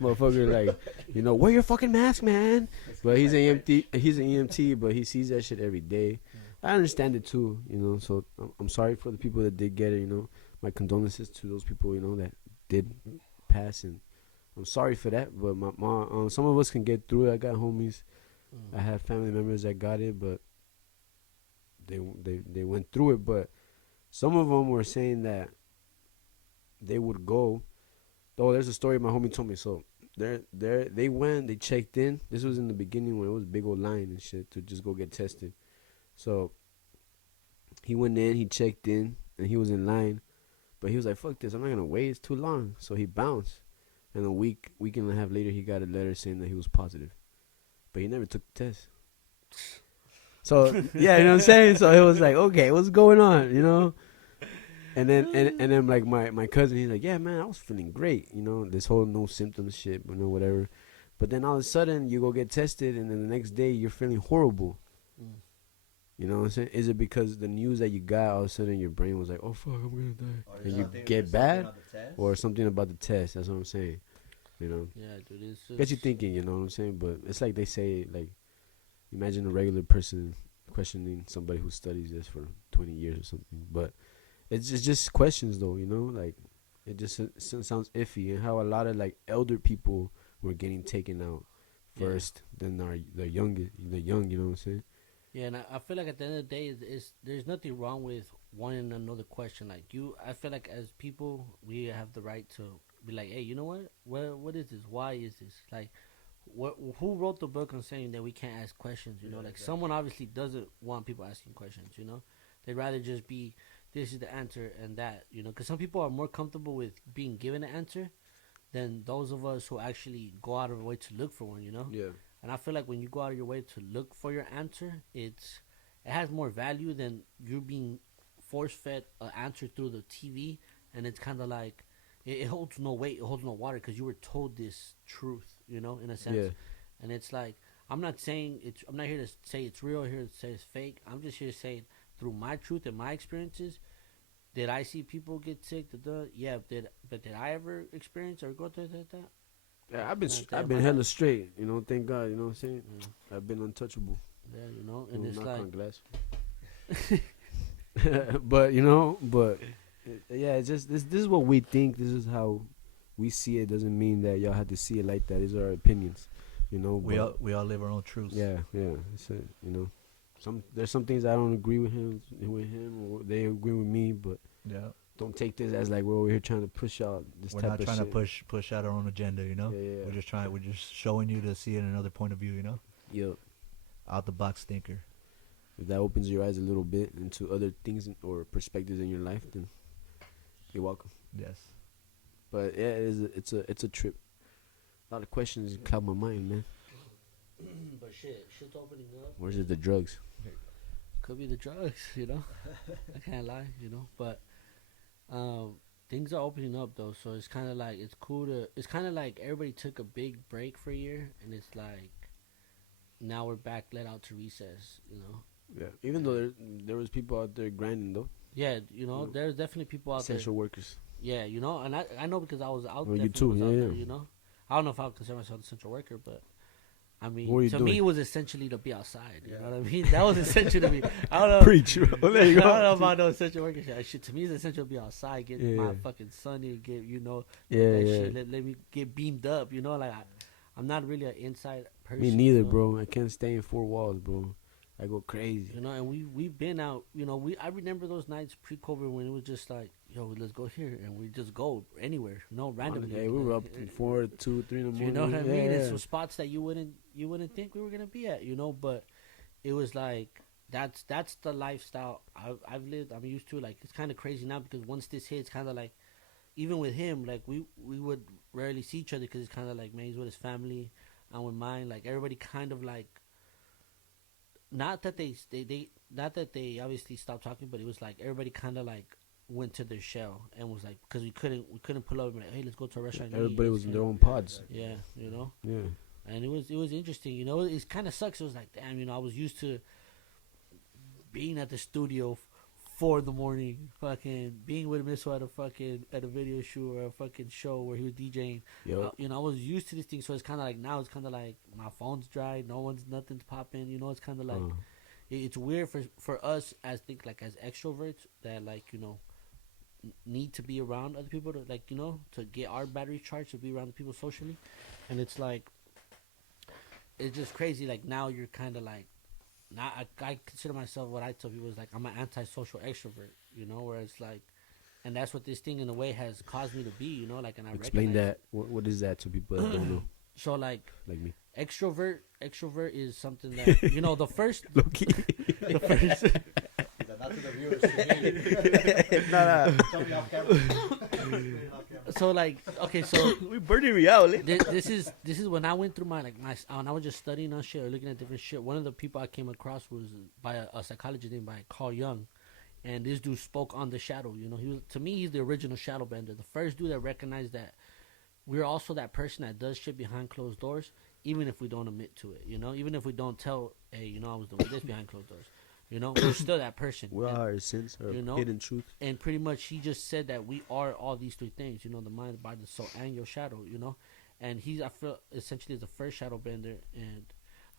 motherfucker, like, you know, wear your fucking mask, man. But he's an EMT. He's an EMT, but he sees that shit every day. I understand it too, you know. So I'm sorry for the people that did get it. You know, my condolences to those people, you know, that did pass, and I'm sorry for that. But my mom, some of us can get through it. I got homies. I have family members that got it, but they went through it. But some of them were saying that they would go. Oh, there's a story my homie told me. So they went, they checked in. This was in the beginning when it was a big old line and shit to just go get tested. So he went in, he checked in, and he was in line. But he was like, fuck this, I'm not gonna wait, it's too long. So he bounced. And a week and a half later he got a letter saying that he was positive. But he never took the test. So yeah, you know what I'm saying? So it was like, okay, what's going on, you know? And then like my cousin, he's like, yeah, man, I was feeling great, you know, this whole no symptoms shit, you know, whatever. But then all of a sudden you go get tested, and then the next day you're feeling horrible. You know what I'm saying? Is it because the news that you got, all of a sudden your brain was like, oh fuck, I'm gonna die, and you get bad, or something about the test? That's what I'm saying. You know, Yeah, dude. It's just, get you thinking. You know what I'm saying? But it's like they say, like, imagine a regular person questioning somebody who studies this for 20 years or something. But it's just questions, though. You know, like it just sounds iffy, and how a lot of like elder people were getting taken out first than the young. You know what I'm saying? Yeah, and I feel like at the end of the day, there's nothing wrong with wanting another question. Like I feel like as people, we have the right to be like, hey, you know what? What is this? Why is this? Like, who wrote the book on saying that we can't ask questions? You know, like someone obviously doesn't want people asking questions. You know, they'd rather just be, this is the answer and that. You know, because some people are more comfortable with being given an answer than those of us who actually go out of our way to look for one. You know. Yeah. And I feel like when you go out of your way to look for your answer, it has more value than you being force-fed an answer through the TV, and it's kind of like it holds no weight, it holds no water because you were told this truth, you know, in a sense. Yeah. And it's like I'm not here to say it's real, here to say it's fake. I'm just here saying through my truth and my experiences, did I see people get sick? Yeah, did I ever experience or go through that? Yeah, I've been Like that, hella straight, you know. Thank God, you know what I'm saying. I've been untouchable. Yeah, you know, and it's knock like on glass. But you know, yeah, it's just this is what we think. This is how we see it. Doesn't mean that y'all have to see it like that. These are our opinions, you know. We all live our own truths. Yeah. It's you know, there's some things I don't agree with him, or they agree with me. But Yeah. don't take this as like we're over here trying to push out this We're type not of trying shit. to push out our own agenda, you know. Yeah. We're just showing you to see it another point of view, you know. Yep. Out the box thinker. If that opens your eyes a little bit into other things or perspectives in your life, then you're welcome. Yes. But yeah, it's a trip. A lot of questions cloud my mind, man. But shit's opening up. Where's it the drugs? Could be the drugs, you know. I can't lie, you know. But things are opening up though, so it's kind of like it's cool to. It's kind of like everybody took a big break for a year, and it's like now we're back, let out to recess, you know. Yeah. Even though there was people out there grinding though. Yeah, you know, Mm. there's definitely people out Essential there. workers. Yeah, you know, and I know because I was out Well, there. you too, out yeah, there, yeah. you know. I don't know if I would consider myself an essential worker, but I mean, What were you to doing? me, it was essentially to be outside. You Yeah. know what I mean? That was essential to me. I don't know. Preach, bro. There you I don't know go. about no essential worker shit. Shit, to me, it's essential to be outside, get my Yeah. fucking sun in, get, you know, Yeah, that yeah. shit. Let me get beamed up, you know. Like I'm not really an inside person. Me neither, you know? bro. I can't stay in four walls, bro. I go crazy. You know, and we've been out. You know, I remember those nights pre-COVID when it was just like, yo, let's go here, and we just go anywhere, you know, randomly. Hey, we were up to 4, 2, 3 in the morning. You know what I mean? Yeah. It's some spots that you wouldn't think we were gonna be at, you know. But it was like that's the lifestyle I've lived. I'm used to. Like it's kind of crazy now because once this hits, kind of like even with him, like we would rarely see each other because it's kind of like man, he's with his family, I'm with mine. Like everybody kind of like. Not that they obviously stopped talking, but it was like everybody kind of like went to their shell and was like because we couldn't pull up and be like, hey, let's go to a restaurant. and eat. Everybody Let's was in go- their own pods. Yeah, you know, Yeah. and it was interesting. You know, it kind of sucks. It was like, damn, you know, I was used to being at the studio 4 in the morning, fucking being with Missle at a video shoot or a fucking show where he was DJing. Yep. You know, I was used to this thing, so it's kind of like now it's kind of like my phone's dry, nothing's popping. You know, it's kind of like it's weird for us as extroverts that like you know need to be around other people to like you know to get our battery charged to be around the people socially, and it's like it's just crazy. Like now you're kind of like. Now I consider myself what I tell people is like I'm an antisocial extrovert, you know, where it's like, and that's what this thing in a way has caused me to be, you know, like and I Explain recognize that. What is that to people that don't know? So like Like me. extrovert is something that you know the first Low-key. the first Not to the viewers. To me. Tell me off camera. so like okay so We burning me out. this is when I went through my when I was just studying on shit or looking at different shit. One of the people I came across was by a psychologist named by Carl Jung, and this dude spoke on the shadow. You know, he was to me he's the original shadow bender, the first dude that recognized that we're also that person that does shit behind closed doors, even if we don't admit to it. You know, even if we don't tell, hey, you know, I was doing this behind closed doors. You know, we're still that person. We're And- our sins or you know, hidden truth. and pretty much he just said that we are all these three things, you know, the mind, the body, the soul, and your shadow, you know. And I feel essentially is the first shadow bender, and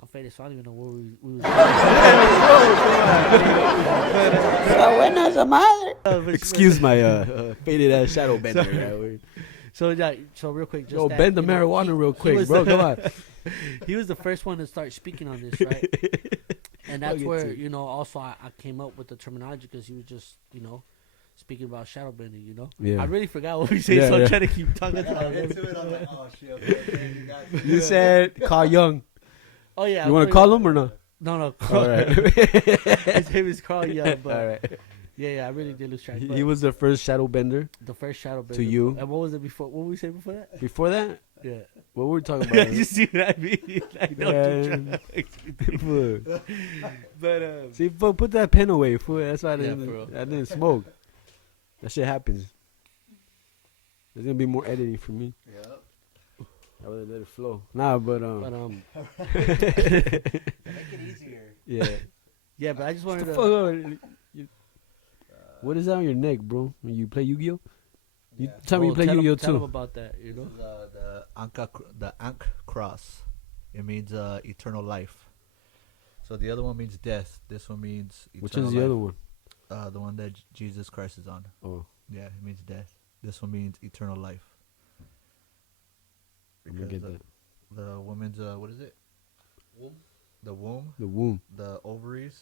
I'm faded, so I don't even know where we was. Excuse my faded ass shadow bender. So yeah, so real quick, just Yo, that, bend the you know, marijuana he- real he quick, was bro. the- Come on. He was the first one to start speaking on this, right? And that's Fuck it, where too. you know also I came up with the terminology because he was just you know speaking about shadow bending. You know, Yeah. I really forgot what we said, Yeah, so yeah. I'm trying to keep talking. I got into it. I'm like, oh shit. Okay, you guys. You said Carl Jung. Oh yeah, You want to call him or not? No. All right. His name is Carl Young, but All right. yeah, I really did lose track. He But was the first shadow bender. the first shadow bender. you. And what was it before? What were we saying before that? Before that, Yeah. what were we talking about? You see what I mean? Like, no, Yeah. Fool. but See, fool, put that pen away, fool. That's why I Yeah, didn't, for real. I didn't smoke. That shit happens. There's gonna be more editing for me. Yep. I would let it flow. Nah, but Make it easier. yeah. yeah, but I just wanted Fuck to. up. What is that on your neck, bro? When you play Yu-Gi-Oh? You Yeah. tell me you play tell Yu-Gi-Oh Tell him too. about that. You know. This is the Ankh cross. It means eternal life. So the other one means death. This one means eternal Which one's the other one? The one that Jesus Christ is on. Oh, Yeah, it means death. This one means eternal life. I'm gonna get that. The woman's what is it? Womb. The womb, The womb. the ovaries.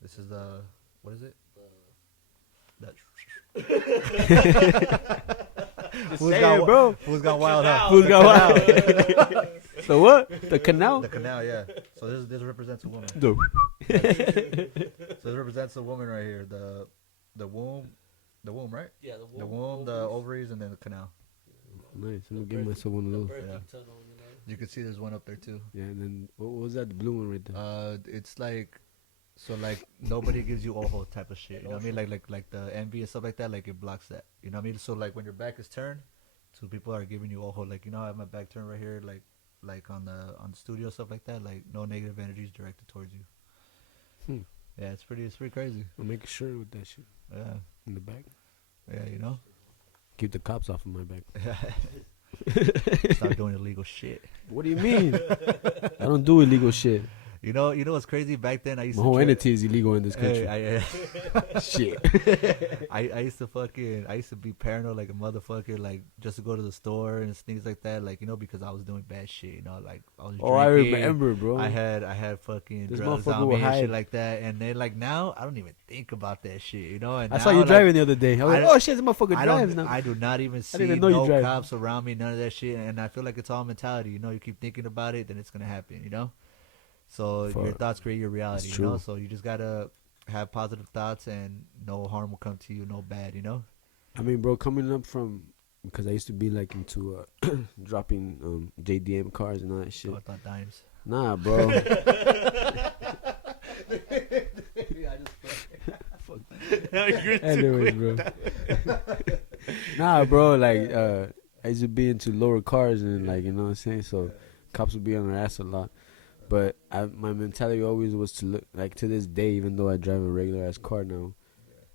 This is the what is it? That. Say it, bro. Who's got wild out? Who's got wild? So what? The canal? The canal, yeah. So this represents a woman. The So this represents a woman right here. The womb, right? Yeah, The womb, the ovaries, and then the canal. Nice. I'm gonna give myself one of those. Yeah. You can see there's one up there too. Yeah, and then what was that? The blue one right there. It's like, so like nobody gives you ojo type of shit. You know what I mean? Like the envy and stuff like that. Like it blocks that. You know what I mean? So like when your back is turned, so people are giving you ojo. Like, you know, I have my back turned right here. Like on the studio stuff like that. Like no negative energy is directed towards you. Yeah, it's pretty crazy. I'll make a shirt with that shit Yeah, in the back. yeah, you know. Keep the cops off of my back. Start doing illegal shit. What do you mean? I don't do illegal shit. You know what's crazy? Back then, I used My to whole trip- entity is illegal in this country. Shit. I used to be paranoid like a motherfucker, like just to go to the store and things like that, like, you know, because I was doing bad shit, you know, like I was Oh, I drinking. remember, bro. I had fucking This drugs motherfucker on will me and shit hide. like that, and then like now I don't even think about that shit, you know. And I now, saw you like, driving the other day. I was like, I- oh shit, this motherfucker drives now. I do not even see didn't even know you no drive. cops around me, none of that shit, and I feel like it's all mentality, you know. You keep thinking about it, then it's gonna happen, you know. So your Fuck. thoughts create your reality, That's you know. true. So you just gotta have positive thoughts, and no harm will come to you, no bad, you know. I mean, bro, coming up from, because I used to be like into dropping JDM cars and all that shit. So I thought dimes. Nah, bro. Anyways, bro. Nah, bro, like I used to be into lower cars and like, you know what I'm saying? So cops would be on our ass a lot. But my mentality always was to look, like to this day, even though I drive a regular ass car now,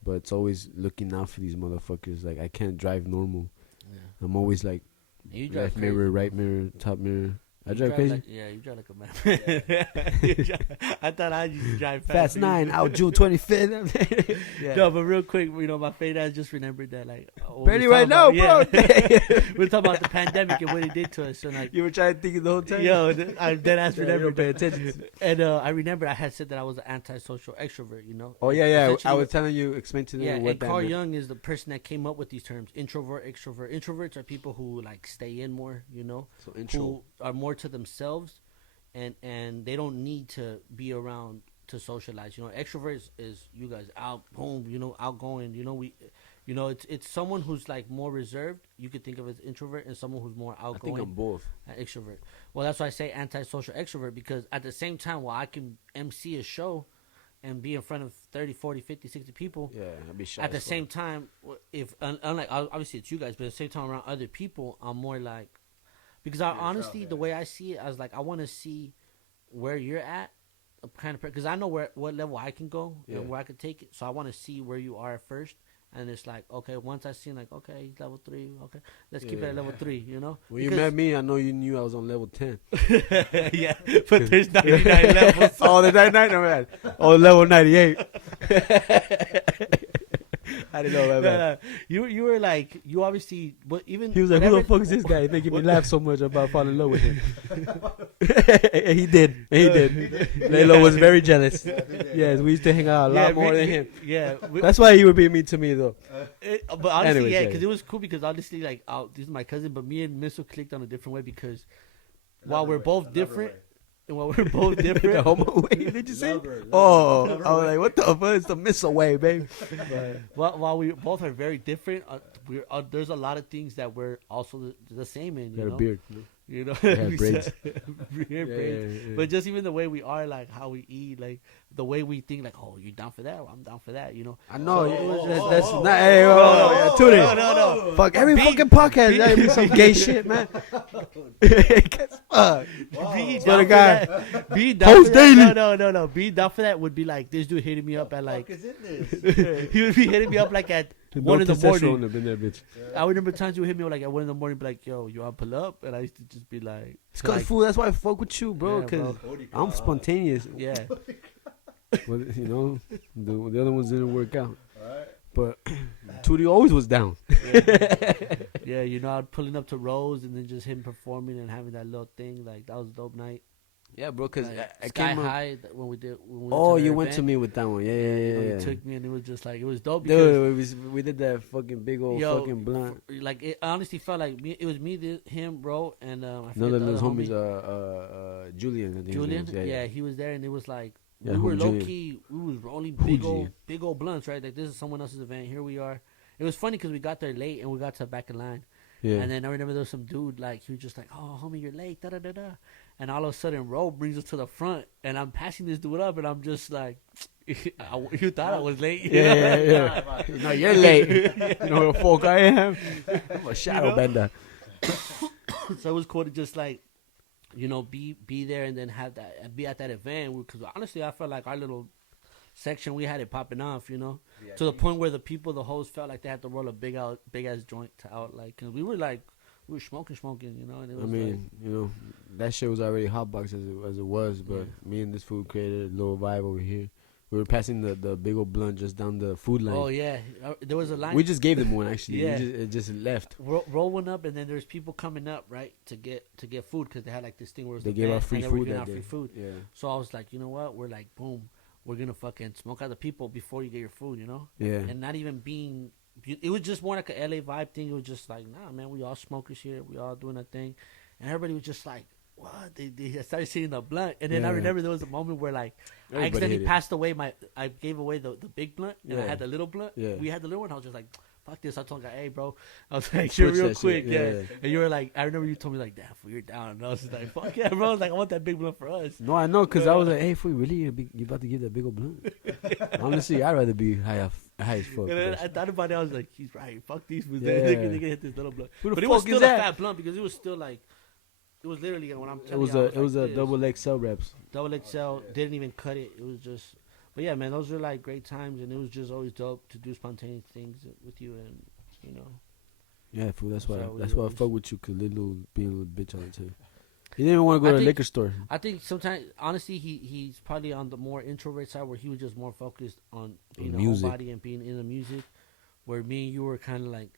but it's always looking out for these motherfuckers. Like I can't drive normal. Yeah. I'm always like You drive left mirror, right mirror, top mirror. I drive crazy. Like, yeah, you drive like a man. I thought I used to drive fast. Fast 9 out June 25th. Yeah. No, but real quick, you know, my fate ass just remembered that, like, when Barely we right talking now, about- bro. yeah. We're talking about the pandemic and what it did to us. So, like, You were trying to think the whole time. yo, I dead ass Yeah, you remember don't pay that. attention. And I remember I had said that I was an antisocial extrovert, you know? Oh, yeah. I Essentially, was telling you, explain to them yeah, what and that Carl meant. Jung is the person that came up with these terms: introvert, extrovert. Introverts are people who like stay in more, you know, So intro. who are more to themselves, and they don't need to be around to socialize. You know, extroverts is you guys out, boom, you know, outgoing. You know, it's someone who's like more reserved. You could think of as introvert, and someone who's more I outgoing. think I'm both. Extrovert. Well, that's why I say antisocial extrovert, because at the same time, while I can MC a show and be in front of 30, 40, 50, 60 people, Yeah, I'd be shy. at the as fuck. same time, if unlike obviously it's you guys, but at the same time around other people, I'm more like, because I honestly, the way I see it, I was like, I want to see where you're at, kind of, because I know what level I can go Yeah. and where I could take it. So I want to see where you are first. And it's like, okay, once I see like, okay, he's level 3, okay, let's keep it Yeah. at level 3, you know? When you met me, I know you knew I was on level 10. Yeah, but there's 99 levels. Oh, the 99, no, man. Oh, level 98. I didn't know that, man. You were like, you obviously, but even He was like, who whatever- the fuck is this guy making me laugh so much about falling in love with him? And he did. Laylow was very jealous. Yes, we used to hang out a lot more than him. Yeah, That's why he would be mean to me, though. but honestly, Anyways, yeah, yeah. because it was cool. Because honestly, like, this is my cousin, but me and Missle clicked on a different way because while we're both different, and while we're both The different, homo way, did you say? Oh, I was like, what the fuck? It's the missile way, babe. while we both are very different, there's a lot of things that we're also the same in. You Got a know, beard. you know, Yeah, We braids. said- we have Yeah, braids. yeah, yeah. But just even the way we are, like how we eat, like the way we think, like, oh, you down for that? Well, I'm down for that. You know. I know. So- That's not. Hey, whoa, Tuddy. No. Fuck every Be- fucking podcast. Gotta be some gay shit, man. Guess what? Be Swear to down for God. that. Be down Post for that. daily. No. Be down for that would be like this dude hitting me up at like What is in this? he would be hitting me up like at 1 in the morning. Up in that bitch. I remember times you would hit me like at 1 in the morning, be like, "Yo, you want to pull up?" And I used to just be like, It's cause fool. That's why I fuck with you, bro. Yeah, Cause bro. I'm spontaneous. "Yeah, Well, you know, the other ones didn't work out. But Tuddy always was down. yeah." You know, I'd pulling up to Rose and then just him performing and having that little thing. Like that was a dope night. Yeah, bro. Cause Like, I Sky came up. High when we did. When we Oh, to you their went to event. me with that one. Yeah, yeah, You know, yeah. he took me and it was just like it was dope because Dude, we did that fucking big old fucking blunt. like it honestly felt like me. It was me, him, bro, and I forget None of the those other homies, homie. Julian. I think his Julian, name was. yeah, he was there, and it was like Yeah, we were homie low Julian. key. We was rolling Hoogie. big old blunts, right? Like this is someone else's event. Here we are. It was funny because we got there late and we got to the back of line, Yeah. and then I remember there was some dude like he was just like, "Oh, homie, you're late," da da da da, and all of a sudden, Ro brings us to the front, and I'm passing this dude up, and I'm just like, "You thought I was late?" you know? Yeah. No, you're late. You know what folk I am? I'm a shadow bender. So it was cool to just like, you know, be there and then have that be at that event because honestly I felt like our little section we had it popping off, you know, to the point where the hosts felt like they had to roll a big ass joint out, like, cause we were smoking, you know, and it was I mean, you know, that shit was already hotbox as it was, but me and this food created a little vibe over here. We were passing the big old blunt just down the food line. oh yeah, there was a line. We just gave them one actually. Yeah. It just left. roll one up, and then there's people coming up right to get food because they had like this thing where it was They the gave event, out free and they were food giving that out day. free food. Yeah. So I was like, you know what? We're like, boom, we're gonna fucking smoke out the people before you get your food, you know? Yeah. And not even being, it was just more like a LA vibe thing. It was just like, nah, man, we all smokers here. We all doing a thing. And everybody was just like, what? They started seeing the blunt. And then I Yeah. remember there was a moment where like, I Everybody accidentally hit it. passed away I gave away the big blunt and I Yeah. had the little blunt. Yeah. We had the little one. I was just like, fuck this. I told the guy, hey, bro. I was like, Switch real that quick. shit. Yeah. Yeah. And you were like, I remember you told me like, damn, fool, you're down. And I was just like, fuck yeah, bro. I was like, I want that big blunt for us. No, I know, cause I was like, hey, fool, really? You about to give that big old blunt? Honestly, I'd rather be high as fuck. And then because- I thought about it. I was like, he's right. Fuck these fools. Yeah. They can hit this little blunt. Who the But it was fuck is still a that? fat blunt because it was still like, it was literally when I'm It telling was you, I it was like a this. double XL reps. Double XL. Didn't even cut it. It was just, but yeah, man, those were like great times, and it was just always dope to do spontaneous things with you, and you know. Yeah, fool. That's why. So we That's why I always- fuck with you, cause Lilo being a little bitch on it too. He didn't even want to go I to the think- liquor store. I think sometimes, honestly, he's probably on the more introvert side where he was just more focused on being a music. homebody and being in the music, where me and you were kind of like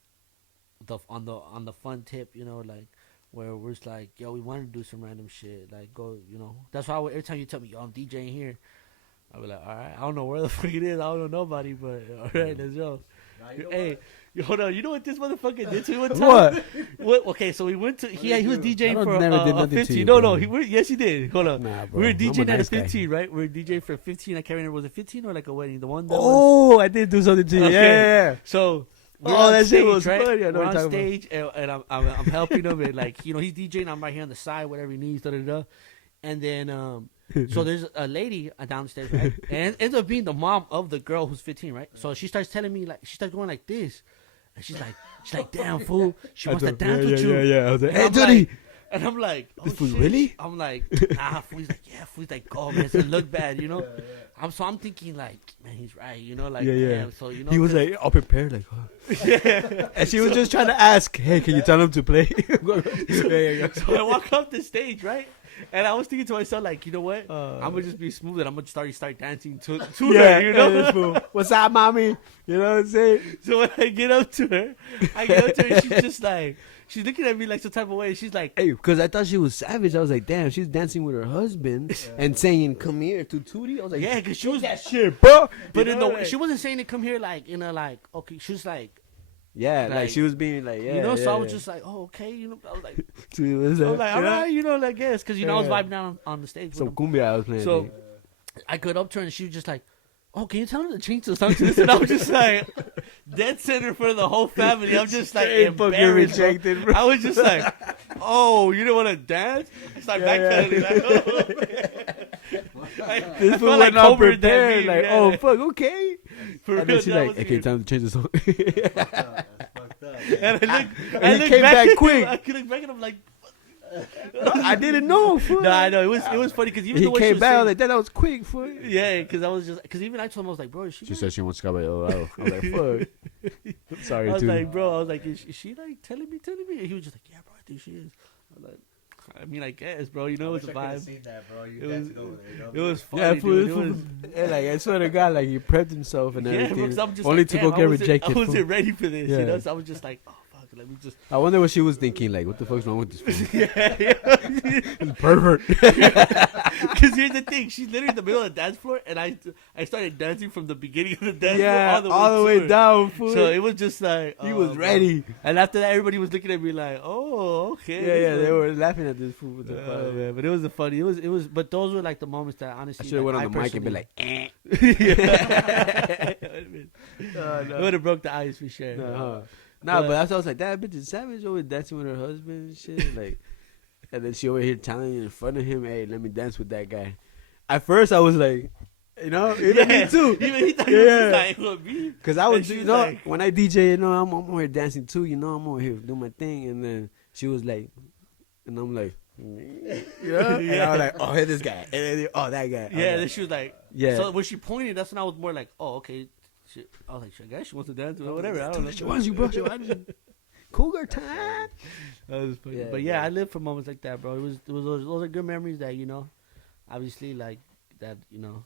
on the fun tip, you know, like where we're just like, yo, we want to do some random shit, like go, you know. That's why every time you tell me, yo, I'm DJing here, I'll be like, all right, I don't know where the fuck it is, I don't know nobody, but all right, let's go. Hey, hold on, you know what this motherfucker did to me one time? What? Okay, so we went to he was I DJing don't for never did a nothing to 15. you, No, bro. yes, he did. Hold on. Nah, bro. We were I'm a DJing at a nice guy. 15, right? We were DJing for 15. I can't remember. Was it 15 or like a wedding? The one that was. Oh, I did do something to you. Okay. Yeah. So. We're Oh, on that shit stage, was right? funny. I know We're what you're on talking stage, and I'm helping him. And like, you know, he's DJing. I'm right here on the side, whatever he needs, da da da. And then, so there's a lady downstairs, right? And it ends up being the mom of the girl who's 15, right? So she starts telling me, like, she starts going like this. And she's like, damn, fool. She wants to dance with you. Yeah. I was like, And hey, I'm Tuddy. And I'm like, oh, This fool shit. really? I'm like, nah, fool. He's like, yeah, fool. He's like, oh, man, it doesn't look bad, you know? I'm thinking, like, man, he's right, you know? Like, Yeah. damn. So, you know. He was 'cause- like all prepared, like, and she was just trying to ask, hey, can you tell him to play? Yeah. So I walk up the stage, right? And I was thinking to myself, like, you know what? I'm gonna just be smooth and I'm gonna start dancing to her, you know? this fool. What's up, mommy? You know what I'm saying? So when I get up to her, and she's just like, she's looking at me like some type of way. She's like, Hey, because I thought she was savage. I was like, damn, she's dancing with her husband and saying, come here to Tootie. I was like, yeah, because she was, that shit, bro. but You in know, the like- she wasn't saying to come here like in a like, okay, she was like, yeah, like, like she was being like, yeah, you know. yeah, So I was yeah. just like, oh, okay, you know. I was like, Tootie, what's I up? was like, all You know? right, you know, like, yes, because you know I was Yeah. vibing down on the stage. Some with them. cumbia I was playing. So dude. I got up to her and she was just like, oh, can you tell him to change the song to this? And I was just like, dead center for the whole family. I'm just like Straight fucking embarrassed, bro. rejected, bro. I was just like, oh, you didn't want to dance? I started backpedaling. Like, This I fool felt went like all Homer that prepared, meme, like, yeah. oh, fuck, okay. For And real, then she's that like, was okay, weird. time to change the song. And I he look came back at him, quick. I look back and I'm like, I didn't know, fool. no, I know it was funny because even He the way she came was back, I was saying, like, that was quick, fool. yeah, because I was just because even I told him I was like, bro, is she She said she wants Caballero. I was like, fuck. Sorry, I was Tuddy. like, bro, I was like, is she like telling me? And he was just like, yeah, bro, I think she is. I was like, I mean, I guess, bro. You know, it's a vibe. Seen that, bro. You It was- dancing over there, you know? It was funny, Yeah, dude. It fool, was. like I swear to God, like he prepped himself and Yeah, everything, bro, 'cause I'm just only like, to damn, go get I wasn't- rejected. I wasn't fool. ready for this, Yeah. you know. So I was just like, oh fuck, let me just. I wonder what she was thinking. Like, what the fuck's wrong with this fool? yeah. Pervert. Because here's the thing, she's literally in the middle of the dance floor, and I started dancing from the beginning of the dance Yeah, floor all the way to her. down, fool. So it was just like he oh, was bro. ready. And after that, everybody was looking at me like, "Oh, okay." Yeah, this they one- were laughing at this fool. With the Oh, man, but it was funny. It was. But those were like the moments that I honestly. should have like, went on the mic and been like, It would have broke the ice for sure. Nah, But- but that's why I was like, that bitch is savage over dancing with her husband and shit. Like, and then she over here telling you in front of him, hey, let me dance with that guy. At first, I was like, you know, even me too. Even he thought he was just like, "What, me?" Because I And was, she you was know, like- when I DJ, you know, I'm over here dancing too, you know, I'm over here doing my thing. And then she was like, and I'm like, you know? And I was like, oh, hey, this guy. And then, oh, that guy. I was Yeah. Then like, she was like, yeah. So when she pointed, that's when I was more like, "Oh, okay." I was like, "I guess she wants to dance or whatever." I don't know. She wants you, bro. She wants you. Cougar time. That was funny. Yeah, But yeah, bro. I lived for moments like that, bro. It was those are good memories that, you know, obviously like that, you know,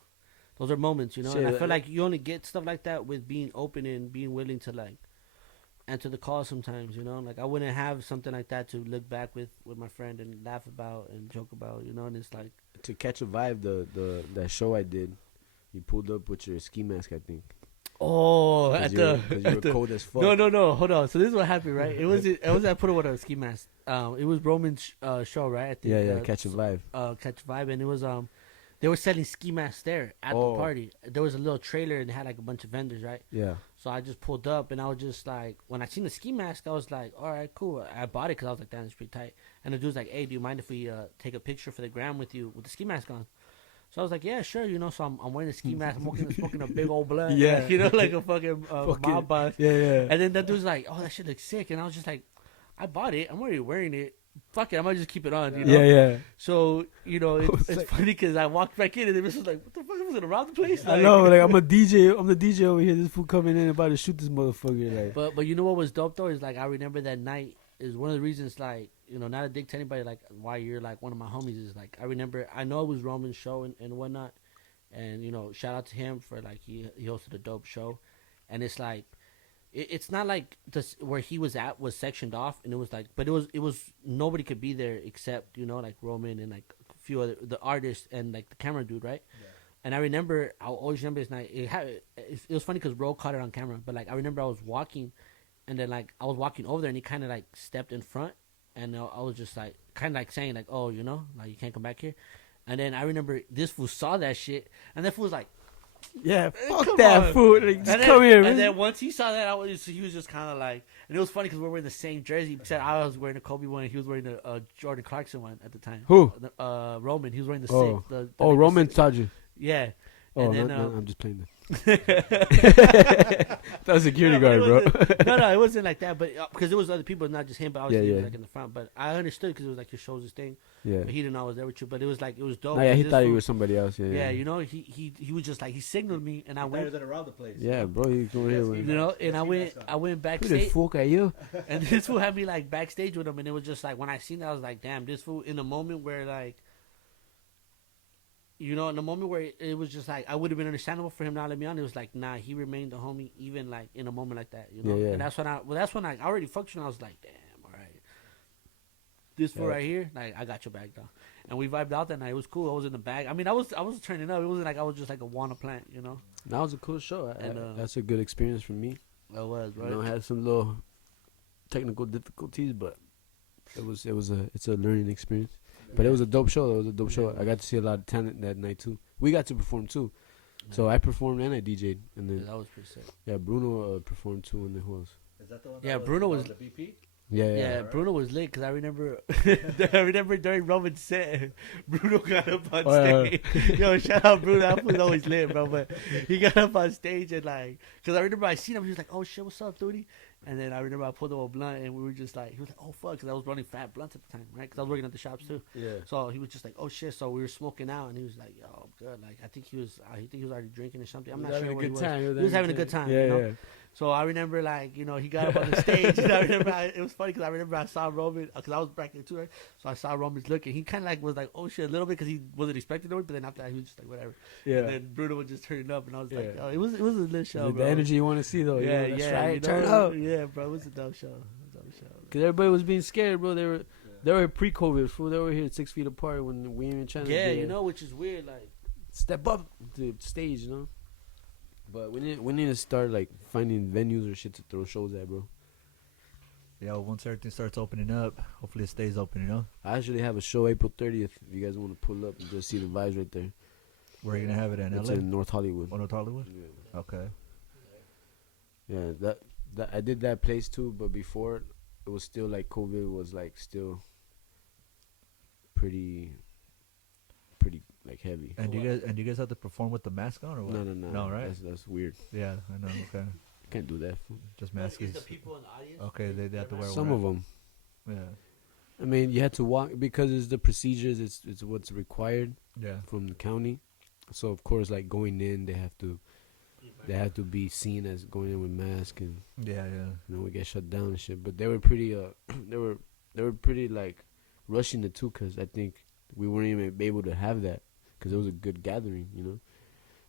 those are moments, you know. And I Shit, feel like you only get stuff like that with being open and being willing to like answer the call sometimes, you know. Like I wouldn't have something like that to look back with my friend and laugh about and joke about, you know. And it's like, To catch a vibe, that show I did, you pulled up with your ski mask, I think. oh, Because at you were at the cold as fuck. no, hold on. So this is what happened, right? It was I put it with a ski mask. It was Roman's show, right? I think, Yeah, catch a vibe. Catch Vibe, and it was they were selling ski masks there at the Oh. party. There was a little trailer and it had like a bunch of vendors, right? Yeah. So I just pulled up and I was just like, when I seen the ski mask, I was like, all right, cool. I bought it because I was like, damn, it's pretty tight. And the dude's like, hey, do you mind if we take a picture for the gram with you with the ski mask on? So I was like, yeah, sure, you know. So I'm wearing a ski mask, I'm smoking a big old blunt, Yeah. you know, like a fucking mob boss. Yeah. And then that dude's like, oh, that shit looks sick. And I was just like, I bought it. I'm already wearing it. Fuck it, I might just keep it on, you know? Yeah. So, you know, was it's like- funny because I walked back in and it was just like, what the fuck, was it around the place? I know, like, I'm the DJ over here. This fool coming in about to shoot this motherfucker. Like, But you know what was dope, though, is like, I remember that night is one of the reasons, like, you know, not a dig to anybody, like, why you're, like, one of my homies is, like, I remember, I know it was Roman's show and whatnot. And, you know, shout out to him for, like, he hosted a dope show. And it's like, it's not like this where he was at was sectioned off, and it was like, but it was nobody could be there except, you know, like Roman and like a few other the artists and like the camera dude, right? Yeah. And I remember, I'll always remember this night. It was funny because Ro caught it on camera, but like I remember I was walking, and then like I was walking over there, and he kind of like stepped in front, and I was just like kind of like saying like, oh, you know, like you can't come back here. And then I remember this fool saw that shit, and that fool was like, yeah, fuck come that on. fool. Like, just and then, come here, and man. then once he saw that, he was just kind of like, and it was funny because we were wearing the same jersey. Except I was wearing a Kobe one, and he was wearing a Jordan Clarkson one at the time. Who? Roman. He was wearing the Oh. six. The Roman six. Tuddy. Yeah. Oh, And then, no, I'm just playing that that. That was security guard, bro. No, it wasn't like that. But because it was other people, not just him. But obviously, he Yeah. was like in the front. But I understood because it was like your show's his thing. Yeah. But he didn't know I was there with you. But it was like it was dope. No, yeah, he This thought he fool- was somebody else. Yeah. Yeah, you know, he was just like he signaled me, and I Better went. than around the place. Yeah, bro, you come here Yes, with. he- You know, and I Ski went mask on. went Who the backstage, fuck are you? and this fool had me like backstage with him, and it was just like when I seen that, I was like, damn, this fool in the moment where like, you know, in the moment where it was just like I would have been understandable for him not letting me on. It was like, nah, he remained the homie even like in a moment like that, you know. Yeah. And that's when I already fucked you, and I was like, damn, all right, this fool Yeah. right here, like I got your back down, and we vibed out that night. It was cool. I was in the bag. I mean, I was turning up. It wasn't like I was just like a wanna plant, you know. That was a cool show. And, that's a good experience for me. It was, You right. know, I had some little technical difficulties, but it's a learning experience. But it was a dope show. It was a dope show. I got to see a lot of talent that night too. We got to perform too. So I performed and I DJ'd, and Yeah, then that was pretty sick. Bruno performed too, and then who else? Is that the one? Yeah, that Bruno on was- the BP. Yeah, right. Bruno was lit because I remember during Roman's set, Bruno got up on Oh, yeah. stage. Yo, shout out Bruno, that was always lit, bro. But he got up on stage and like, because I remember I seen him, he was like, "Oh shit, what's up, dude?" And then I remember I pulled up a blunt and we were just like, he was like, "Oh fuck," because I was running fat blunts at the time, right? Because I was working at the shops too. Yeah. So he was just like, "Oh shit," so we were smoking out and he was like, "Yo, I'm good." Like I think he was already drinking or something. I'm not sure what he was. He was having a good time, Yeah, you know? yeah. So I remember, like, you know, he got up on the stage, and I remember it was funny because I remember I saw Roman, because I was back there too, right? So I saw Roman's look, and he kind of like was like, oh shit, a little bit, because he wasn't expecting it, but then after that he was just like, whatever. Yeah. And then Bruno was just turning up, and I was like, Yeah. oh, it was a lit show, The bro. energy you want to see though. Yeah, you know, that's yeah, right. you Turn know, up. yeah, bro, it was a dope show. Cause everybody was being scared, bro. They were pre-COVID, fool. They were here 6 feet apart when we ain't trying to. Yeah, you know, which is weird, like. Step up to the stage, you know. But we need to start like finding venues or shit to throw shows at, bro. Yeah, well, once everything starts opening up, hopefully it stays open, you know? I actually have a show April 30th. If you guys want to pull up and just see the vibes right there. Where are you going to have it in It's LA? in North Hollywood. North Hollywood? Yeah. Okay. Yeah, that I did that place too, but before it was still like COVID was like still pretty like heavy. And you guys have to perform with the mask on or what? No, No, right? That's weird. Yeah, I know. Okay. Can't do that. Fool. Just Is mask the is. people in the audience? Okay, they have to wear Some of them. Yeah. I mean, you had to walk because it's the procedures. It's what's required Yeah. from the county. So of course, like going in, they have to be seen as going in with mask, and Yeah, you know we get shut down and shit. But they were pretty they were pretty like rushing it too, because I think we weren't even able to have that because it was a good gathering, you know.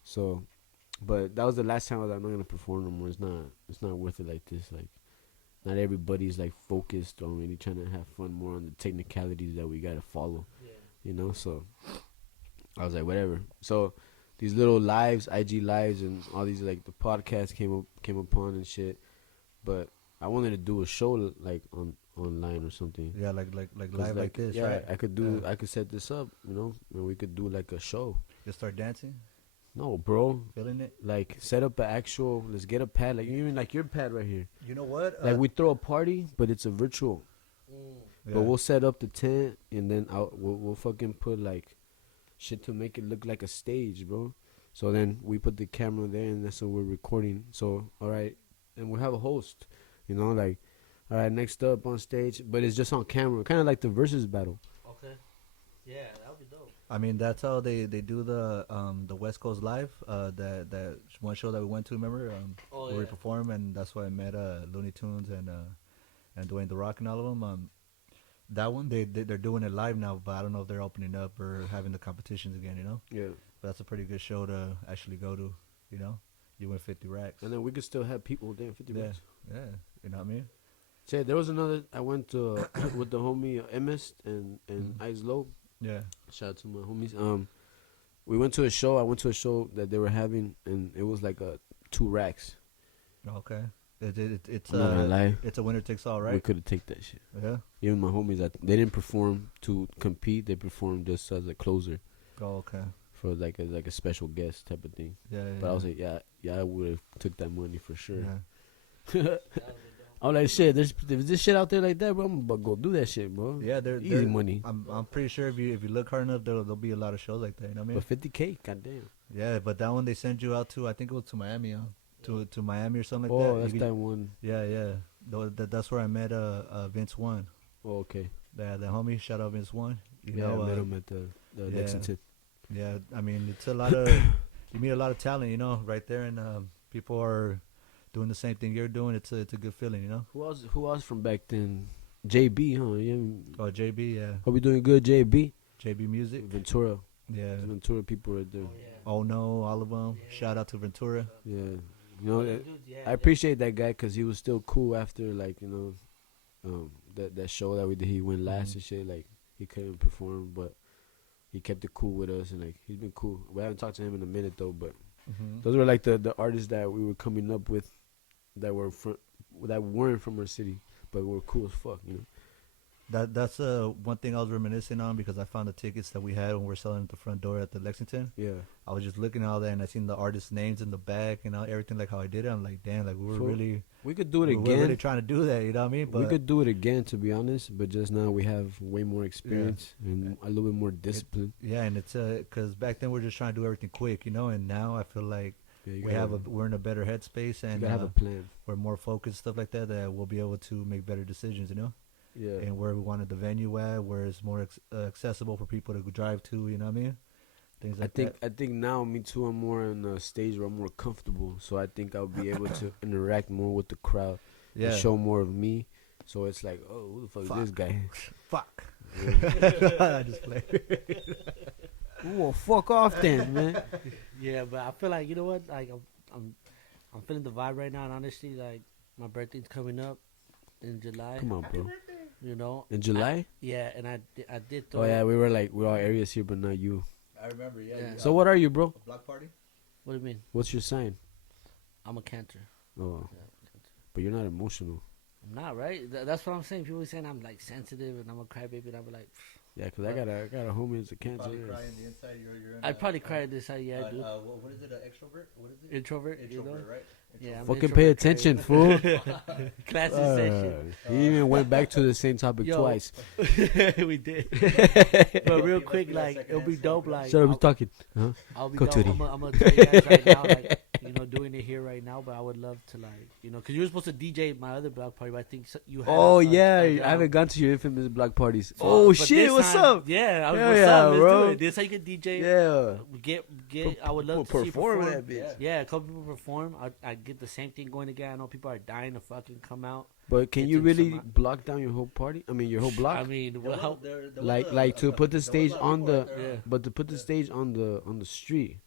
So, but that was the last time I was like, I'm not gonna perform no more. It's not worth it like this. Like, not everybody's like focused on really trying to have fun more on the technicalities that we gotta follow, you know. So I was like, whatever. So these little lives, IG lives, and all these like the podcasts came upon and shit. But I wanted to do a show like online or something. yeah. Like 'Cause, live like this, yeah, right? I could set this up, you know, and we could do like a show. Just start dancing, No, bro, feeling it. like set up an actual. Let's get a pad, like even like your pad right here. You know what? Like we throw a party, but it's a virtual. yeah. But we'll set up the tent, and then we'll fucking put like shit to make it look like a stage, bro. So then we put the camera there, and that's what we're recording. So all right, and we'll have a host, you know, like all right, next up on stage, but it's just on camera, kind of like the versus battle. Okay. Yeah, that would be dope. I mean, that's how they do the West Coast Live. That one show that we went to, remember? Where we performed, and that's why I met Looney Tunes and Dwayne the Rock and all of them. That one they're doing it live now, but I don't know if they're opening up or having the competitions again. You know, Yeah, but that's a pretty good show to actually go to. You know, you win 50 racks. and then we could still have people there, 50 Yeah, bucks. yeah. You know what I mean? Say there was another. I went to with the homie MS and Ice Low. Yeah. Shout out to my homies. We went to a show. I went to a show that they were having, and it was like 2 racks. Okay. It's I'm not gonna lie. it's a winner takes all, We right? could have taken that shit. Yeah. Even my homies, they didn't perform to compete. They performed just as a closer Oh, okay. for like a special guest type of thing. Yeah. Yeah. But I was like, yeah, I would have took that money for sure. yeah. I'm like, shit. There's this shit out there like that, bro. I'm about to go do that shit, bro. Yeah, they're Easy money. I'm pretty sure if you look hard enough, there'll be a lot of shows like that. You know what I mean? But 50K, goddamn. Yeah, but that one they send you out to, I think it was to Miami, to Miami or something like Oh, that. that's You that could- one. Yeah. That's where I met Vince One. Oh, okay. The homie, shout out Vince One. You Yeah, know, I met him at the yeah. Lexington. yeah. I mean, it's a lot of you meet a lot of talent, you know, right there, and people are doing the same thing you're doing. It's a good feeling, you know. Who else from back then? JB, huh? Yeah. Oh, JB, yeah, Hope you doing good, JB. JB Music, Ventura. yeah. Ventura people right there. Oh no, all of them. Shout out to Ventura. Yeah. You know, I appreciate that guy because he was still cool after, like, you know, that show that we did. He went last and shit. Like, he couldn't perform, but he kept it cool with us, and like he's been cool. We haven't talked to him in a minute though, but those were like the artists that we were coming up with that weren't from our city, but were cool as fuck, you know. That's one thing I was reminiscing on because I found the tickets that we had when we were selling at the front door at the Lexington. Yeah. I was just looking at all that and I seen the artists' names in the back and everything like how I did it. I'm like, damn, like we were So, really We could do it we were again. really trying to do that. You know what I mean? But We could do it again, to be honest, but just now we have way more experience and a little bit more discipline. yeah, and it's because back then we are just trying to do everything quick, you know. And now I feel like Yeah, you we're in a better headspace you and gotta have a plan. we're more focused, stuff like that. That we'll be able to make better decisions, you know. Yeah. And where we wanted the venue at, where it's more accessible for people to drive to, you know what I mean? things I like think that. I think now me too. I'm more in a stage where I'm more comfortable, so I think I'll be able to interact more with the crowd Yeah. and show more of me. So it's like, oh, who the fuck is this guy? Fuck. I just play. Well, fuck off then, man. Yeah, but I feel like, you know what? Like I'm I'm feeling the vibe right now, and honestly, like my birthday's coming up in July. Come on, bro. You know. In July? Yeah, and I did throw. Oh yeah, we're all areas here, but not you. I remember. Yeah. Yeah. So what are you, bro? A block party. What do you mean? What's your sign? I'm a Cancer. Oh, Yeah, but you're not emotional. I'm not right. That's what I'm saying. People saying I'm like sensitive and I'm a crybaby, and I'm like, Yeah, 'cause I got a homie that's a cancer. Probably Yeah. cry in the inside. You're in I'd probably cry this side. Yeah, dude. what is it? An extrovert? What is it? Introvert. Introvert, You know? right? Yeah. I'm Fucking pay introvert attention, crybaby. fool. Classic session. He even went back to the same topic Yo. twice. We did. But real quick, like it'll be dope. Like Shut up, he's talking. Huh? I'll be Go dope. Tuddy. I'm gonna tell you guys right now, like doing it here right now. But I would love to, like, because you were supposed to DJ my other block party. But I think you had. Oh yeah, I haven't gone to your infamous block parties. But Oh this shit, what's time- up? Yeah, Hell what's yeah, up? Let's bro. do it. This how you can DJ. Yeah. Get. I would love to see you perform perform. that bitch. Yeah, a couple people perform. I get the same thing going again. I know people are dying to fucking come out. But can Get you to really some- block down your whole party? I mean, your whole block. I mean, Well, how? Like to put the stage on the, Yeah. but to put the stage on the street.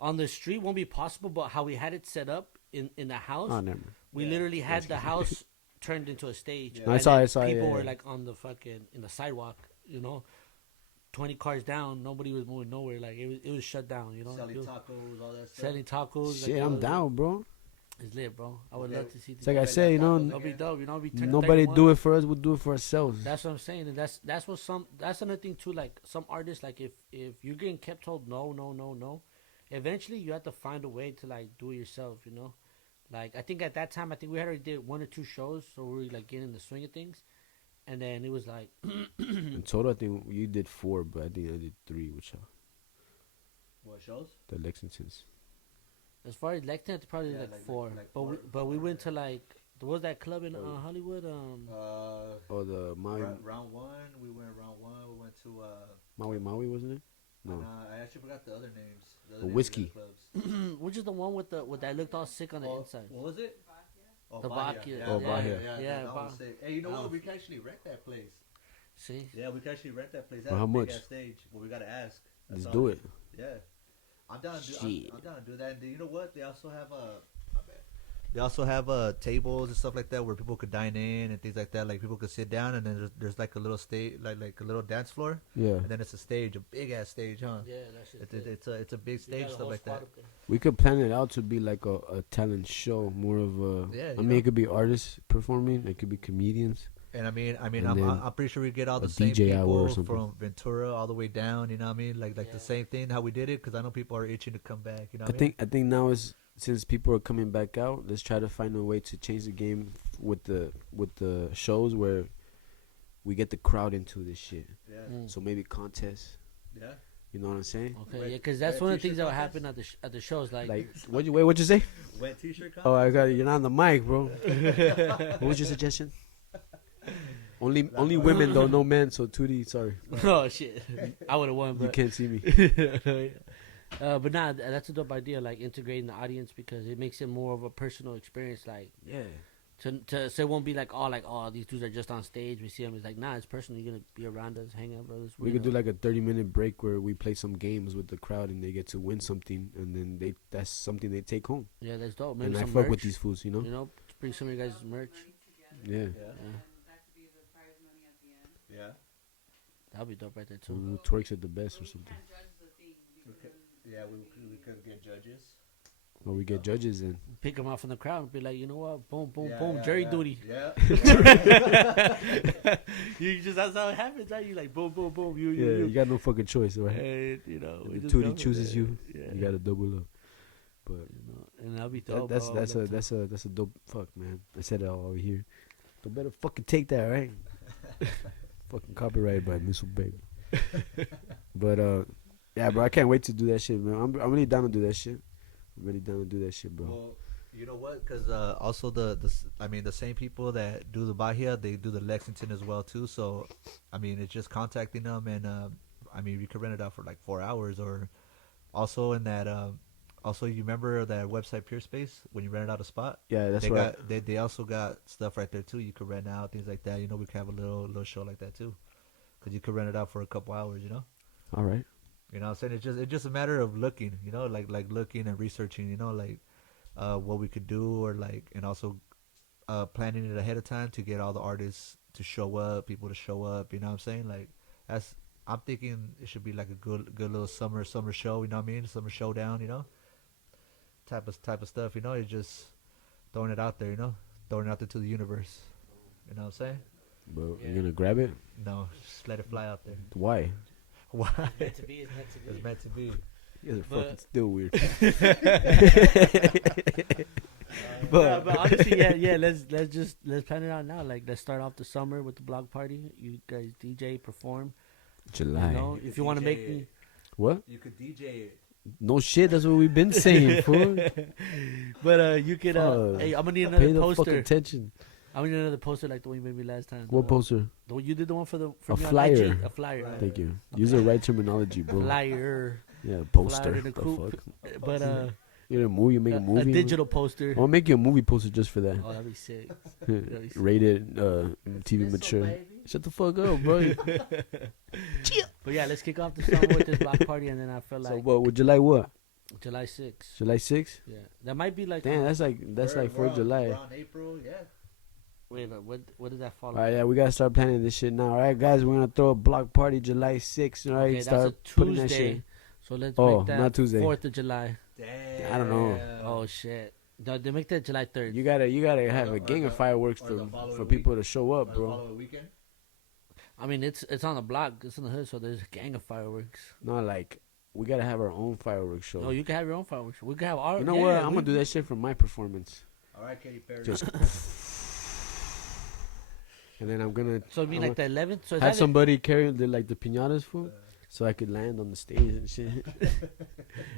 On the street won't be possible, but how we had it set up in the house, Oh, never. we literally had the house turned into a stage. Yeah. No, I And saw then it, People yeah, were yeah. like on the fucking in the sidewalk, 20 cars down. Nobody was moving nowhere. Like it was shut down. Selling It was- tacos, all that stuff. selling tacos. Shit, like, I'm all down, bro. It's lit, bro. I would Okay. love to see. It's like I said, It'll be dope. We turn nobody 31. do it for us. We'll do it for ourselves. That's what I'm saying, and that's what that's another thing too. Like some artists, like if you're getting kept told no, eventually you have to find a way to like do it yourself. Like I think at that time, I think we already did 1 or 2 shows, so we were like getting in the swing of things, and then it was like In total, I think you did 4, but I think I did 3 with y'all. What shows? The Lexingtons. as far as Lexington, it's probably Yeah, like like 4. four, but we went to like what was that club in Hollywood? Oh, the Maui, Round one. We went round one. We went to. Maui, wasn't it? No. I actually forgot the other names. The other The names of whiskey. the clubs. Which is the one with that looked all sick on the inside. What was it? Oh, The Bahia. Bahia. Yeah, Oh, Bahia. Bahia. Yeah, Yeah, that was sick. Hey, you know what? We can actually rent that place. See, Yeah, we can actually rent that place. For That's how a much? big-ass stage. Well, we gotta ask. That's Just all. do it. Yeah, I'm down. To do, Shit. I'm down to do that. And you know what? They also have They also have tables and stuff like that where people could dine in and things like that. Like people could sit down and then there's like a little stage, like a little dance floor, Yeah. and then it's a stage, a big ass stage, huh? yeah, that's just It's a big stage, stuff like that. We could plan it out to be like a talent show, more of a. Yeah, I you mean, know. it could be artists performing. It could be comedians. And I mean, And I'm then pretty sure we get all a the same DJ hour or people something. from Ventura all the way down. You know what I mean? Like Yeah. the same thing how we did it, because I know people are itching to come back. You know I what I mean? think now is since people are coming back out, let's try to find a way to change the game with the shows where we get the crowd into this shit. Yeah, So maybe contests. yeah. You know what I'm saying? Okay, Red- yeah, because that's red one of the t-shirt things that will contest? happen at the shows. Like, Like what'd you say? Wet T-shirt. Oh, I got it. You're not on the mic, bro. What was your suggestion? Only women though, no men. So Tuddy, sorry, oh shit, I would have won, you but can't see me. but nah, that's a dope idea. Like integrating the audience because it makes it more of a personal experience. Like Yeah. so it won't be like these dudes are just on stage. We see them. It's like nah, it's personal. You're gonna be around us, hang out, brothers. We could do like a 30-minute break where we play some games with the crowd and they get to win something, and then that's something they take home. yeah, that's dope. Maybe And I some fuck merch, with these fools, you know. bring some of your guys' merch. Yeah. Yeah, Yeah, yeah. that'll be dope right there too. Who twerks at the best or something. Yeah, we could get judges. Or we get judges in. Pick them out from the crowd and be like, you know what? Boom, boom, Yeah, boom. yeah, Jury yeah. duty. Yeah. You just that's how it happens. Right? You like boom, boom, boom. Yeah, you got no fucking choice, right? And, we If just Tuddy go- chooses you, yeah. you gotta double up. But And that'll be dope. that's bro. that's a dope fuck, man. I said it all over here. Don't better fucking take that, right? Fucking copyrighted by Missle, baby. But yeah, bro, I can't wait to do that shit, man. I'm really down to do that shit. I'm really down to do that shit, bro. Well, you know what? Because also the same people that do the Bahia, they do the Lexington as well too. So, I mean, it's just contacting them and I mean, you could rent it out for like 4 hours, or also in that. Also, you remember that website PeerSpace when you rented out a spot? Yeah, that's they right. got they also got stuff right there too. You could rent out things like that. You know, we could have a little show like that too, because you could rent it out for a couple hours. You know. All right. You know what I'm saying? It's just a matter of looking, you know, like looking and researching, you know, like what we could do, or like, and also planning it ahead of time to get all the artists to show up, people to show up, you know what I'm saying? Like that's I'm thinking it should be like a good little summer show, you know what I mean? Summer showdown, you know? Type of stuff, you know? It's just throwing it out there, you know? Throwing it out there to the universe. You know what I'm saying? But you're gonna grab it? No, just let it fly out there. Why? Why? Meant to be is meant to be. It's meant to be. You guys are But- fucking still weird. But honestly, yeah. Let's plan it out now. Like, let's start off the summer with the block party. You guys DJ, perform. July. You know, if you want to make me, What? You could DJ it. No shit. That's what we've been saying, fool. but you could. Fuck. Hey, I'm gonna need Pay another the fucking poster. attention. I'm gonna need another poster like the one you made me last time. What poster? The one you did the one for A me on flyer. IG. A flyer. Right. Thank you. Use the right terminology, bro. Flyer. Yeah, poster. Flyer in a The coupe. fuck? But You're a movie. You make a movie. a digital poster. I'll make you a movie poster just for that. Oh, that'd be sick. Rated TV mature. Shut the fuck up, bro. But yeah, let's kick off the summer with this block party, and then I feel So like what? Would July what? July 6th. July 6th? Yeah, that might be like. Damn, that's like We're 4th of July. We're on April, yeah. Wait, what did that fall? All right, yeah, we gotta start planning this shit now. All right, guys, we're gonna throw a block party July 6th. All right, Okay, start that's a putting that Tuesday. shit. So let's Oh, make that not Tuesday. 4th of July. Damn. I don't know. Oh shit! No, they make that July 3rd. You gotta have the- a gang or of the- fireworks or the for following people to show up, On the bro. following weekend? I mean, it's on the block. It's in the hood, so there's a gang of fireworks. Not like we gotta have our own fireworks show. No, you can have your own fireworks. We can have our. You know yeah, what? I'm we- gonna do that shit for my performance. All right, Katy Perry. Just and then I'm gonna So you mean I'm like the 11th? So is have that somebody carry the piñatas fool, so I could land on the stage and shit.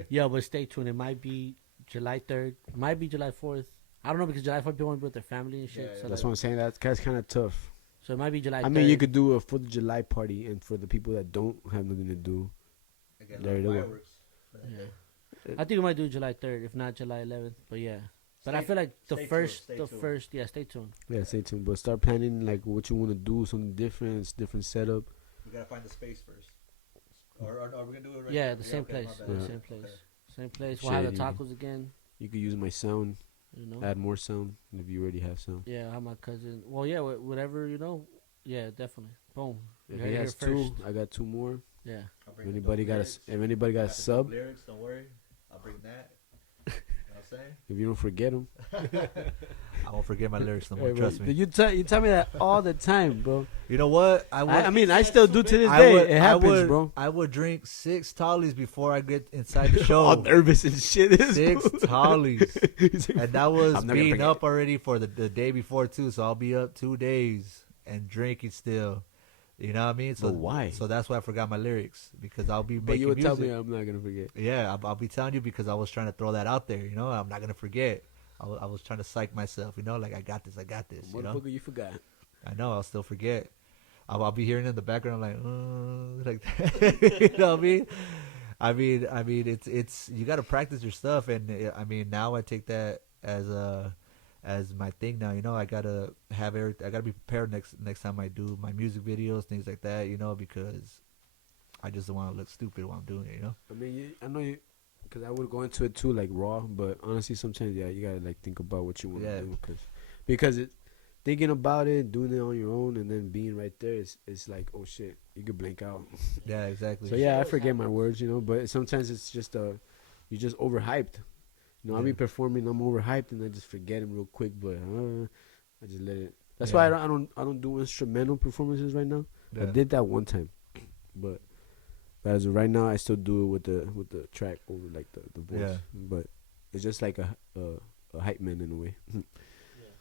Yeah, but stay tuned. It might be July 3rd. Might be July 4th. I don't know because July 4th people want to be with their family and shit. Yeah, so, That's like, what I'm saying. That's kind of tough. so it might be July 3rd. I mean, you could do a 4th of July party, and for the people that don't have nothing to do, Again, there you go. fireworks. Yeah. I think we might do July 3rd, if not July 11th. But yeah. But I Stay- feel like the stay tuned, first, stay the tuned. first, yeah, stay tuned. yeah, stay tuned. But start planning like what you want to do, something different, different setup. We gotta find the space first. Or are we gonna do it right Yeah, now? the same okay, place. my The bad. Yeah. same place. Same place. We'll have the Shit, tacos again. You could use my sound, You know. add more sound if you already have sound. Yeah, I have my cousin. Well, yeah, whatever you know. Yeah, definitely. Boom. You If heard he it here has two, first. I got two more. Yeah. I'll If bring anybody those got lyrics. if anybody got a Got the sub, lyrics, don't worry. I'll bring that. You know what I'm saying? if you don't forget them. I won't forget my lyrics no more. Hey, bro, Trust me. you tell me that all the time, bro. You know what? I mean, I still do to this I day. would- It I happens, would- bro. I would drink 6 tallies before I get inside the show. All nervous and shit. 6 tallies. And that was I'm never gonna being forget up already for the day before too, so I'll be up 2 days and drinking still. You know what I mean? So But why? So that's why I forgot my lyrics, because I'll be But making you would music. tell me I'm not gonna forget. Yeah, I'll be telling you because I was trying to throw that out there. You know, I'm not gonna forget. I was trying to psych myself. You know, like I got this. You know, Motherfucker, you forgot. I know I'll still forget. I'll be hearing in the background like that. You know what I mean? I mean, it's you got to practice your stuff, and I mean now I take that as my thing now. You know, I gotta have everything. I gotta be prepared next time I do my music videos, things like that. You know, because I just don't want to look stupid while I'm doing it. You know. I mean, I know you, because I would go into it too, like raw. But honestly, sometimes you gotta like think about what you want to Yeah. do, because it, thinking about it, doing it on your own, and then being right there, it's like, oh shit, you could blank out. Yeah, exactly. So yeah, I forget my words, you know. But sometimes it's just you just overhyped. You know, I be Yeah. performing, I'm overhyped, and I just forget them real quick. But I just let it. That's Yeah. why I don't do instrumental performances right now. I Yeah. did that one time, but as of right now, I still do it with the track over like the voice. Yeah. But it's just like a hype man in a way.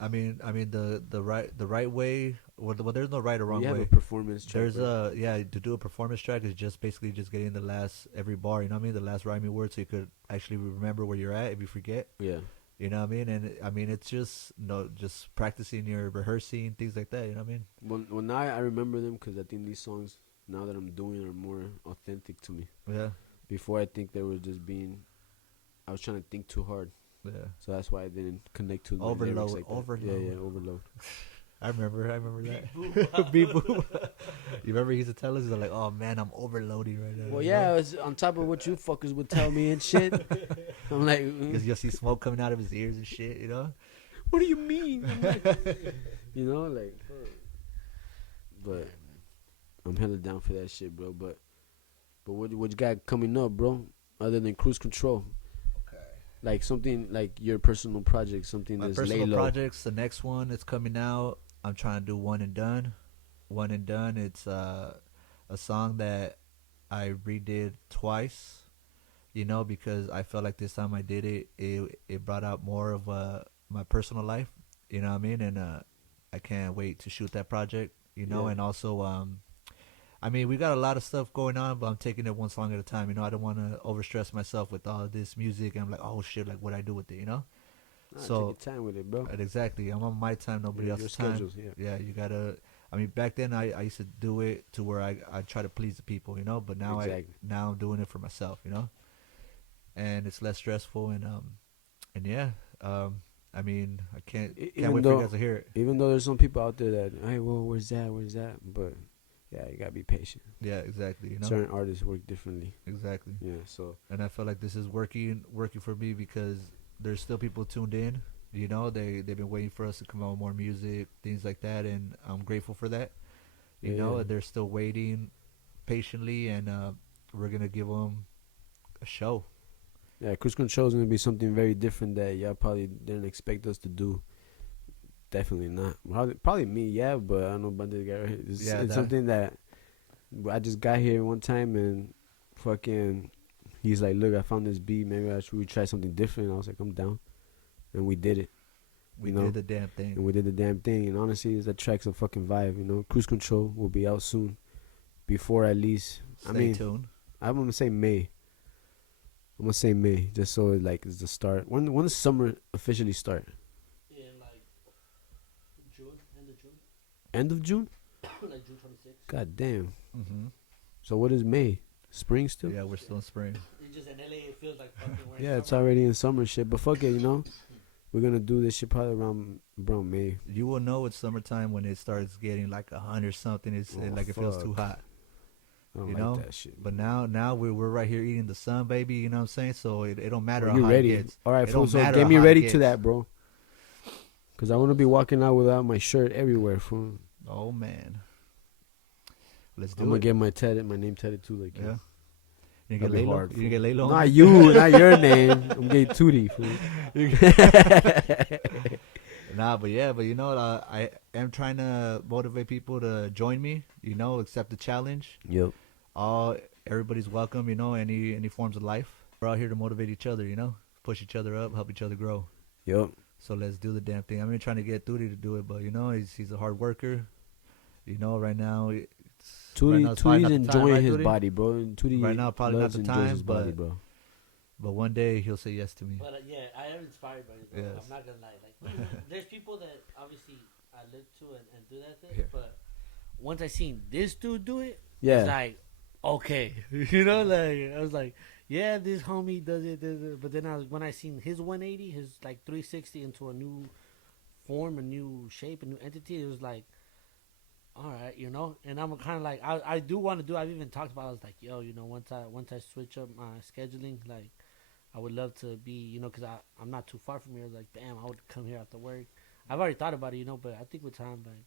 I mean the right way. Well, there's no right or wrong You have way. a performance track. There's right? to do a performance track is just basically just getting the last every bar. You know what I mean? The last rhyming word, so you could actually remember where you're at if you forget. Yeah. You know what I mean? And I mean it's just practicing your rehearsing things like that. You know what I mean? Well, now I remember them because I think these songs now that I'm doing are more authentic to me. Yeah. Before I think they were just I was trying to think too hard. Yeah. So that's why I didn't connect to the Overload, lyrics like that. overload. Yeah, overload. I remember that. Beep boop. You remember he used to tell us, he's like, oh man, I'm overloading right now. Well, yeah, it was on top of what you fuckers would tell me and shit. I'm like, Because you'll see smoke coming out of his ears and shit, you know? what do you mean? I'm like, you know, like, but I'm hella down for that shit, bro. But what you got coming up, bro? Other than Cruise Control, Okay. like something like your personal project, something My that's personal Laylow. projects, the next one that's coming out, I'm trying to do One and Done. One and Done, it's a song that I redid twice, you know, because I felt like this time I did it brought out more of my personal life, you know what I mean? And I can't wait to shoot that project, you know, Yeah. and also, I mean, we got a lot of stuff going on, but I'm taking it one song at a time, you know. I don't want to overstress myself with all this music, and I'm like, oh shit, like what I do with it, you know? Nah, So- take your time with it, bro. Exactly. I'm on my time, nobody Your else's time. schedules, yeah. Yeah, you gotta. I mean, back then I used to do it to where I try to please the people, you know. But now Exactly. now I'm doing it for myself, you know. And it's less stressful, and yeah. I mean, I can't Even wait for though- you guys to hear it. Even though there's some people out there that, hey, well, where's that? But yeah, you gotta be patient. Yeah, exactly. You know, Certain artists work differently. exactly. Yeah, so And I feel like this is working for me because there's still people tuned in. You know, they've been waiting for us to come out with more music, things like that, and I'm grateful for that. You know, Yeah. they're still waiting patiently, and we're gonna give them a show. yeah, Cruise Control is gonna be something very different that y'all probably didn't expect us to do. Definitely not. Probably me, yeah, but I don't know about this guy right here. It's, Yeah, it's that- something that I just got here one time and fucking he's like, look, I found this beat. Maybe I should try something different. I was like, I'm down, and we did it. We You know, did the damn thing. And we did the damn thing. And honestly, that track's a fucking vibe. You know, Cruise Control will be out soon. Before at least, Stay tuned. I'm gonna say May. I'm gonna say May, just so it like is the start. When does summer officially start? In like June, end of June, End of June? like June 26th. God damn. Mm-hmm. So what is May? Spring still? Yeah, we're still in spring. It's just in LA, it feels like fucking we're in Yeah, it's summer. already in summer shit. But fuck it, you know. We're gonna do this shit probably around May. You will know it's summertime when it starts getting like 100 something. It's Oh, like it feels too fuck. hot. I don't You like know, that shit. But now we're right here eating the sun, baby. You know what I'm saying? So it don't matter Are how you hot ready? it gets. All right, It fool. don't So matter get me how hot ready it to gets. that, bro. Cause I wanna be walking out without my shirt everywhere, fool. Oh man, let's do I'm gonna it. get my name tatted too, like Yeah. you. You gonna That'd get be Laylow? hard, You gonna get Laylow? Not you, not your name. I'm getting Tuddy, fool. Nah, but you know, I am trying to motivate people to join me. You know, accept the challenge. Yep. Everybody's welcome. You know, any forms of life. We're out here to motivate each other. You know, push each other up, help each other grow. Yep. So let's do the damn thing. I'm trying to get Tuddy to do it, but you know, he's a hard worker. You know, right now, Tuddy's now it's probably not the time, enjoying right, his Tuddy? body, bro. And Tuddy Right now, probably not loves the and enjoys time, his body, but- bro. but one day he'll say yes to me. But yeah, I am inspired by it. Bro. Yes. I'm not gonna lie. Like, there's people that obviously I look to and do that thing. Yeah. But once I seen this dude do it, Yeah. it's like, okay, you know, like I was like, yeah, this homie does it. But then when I seen his 180, his like 360 into a new form, a new shape, a new entity, it was like, all right, you know. And I'm kind of like, I do want to do. I've even talked about. I was like, yo, you know, once I switch up my scheduling, like, I would love to be, you know, because I'm not too far from here. I was like, damn, I would come here after work. I've already thought about it, you know, but I think with time, like,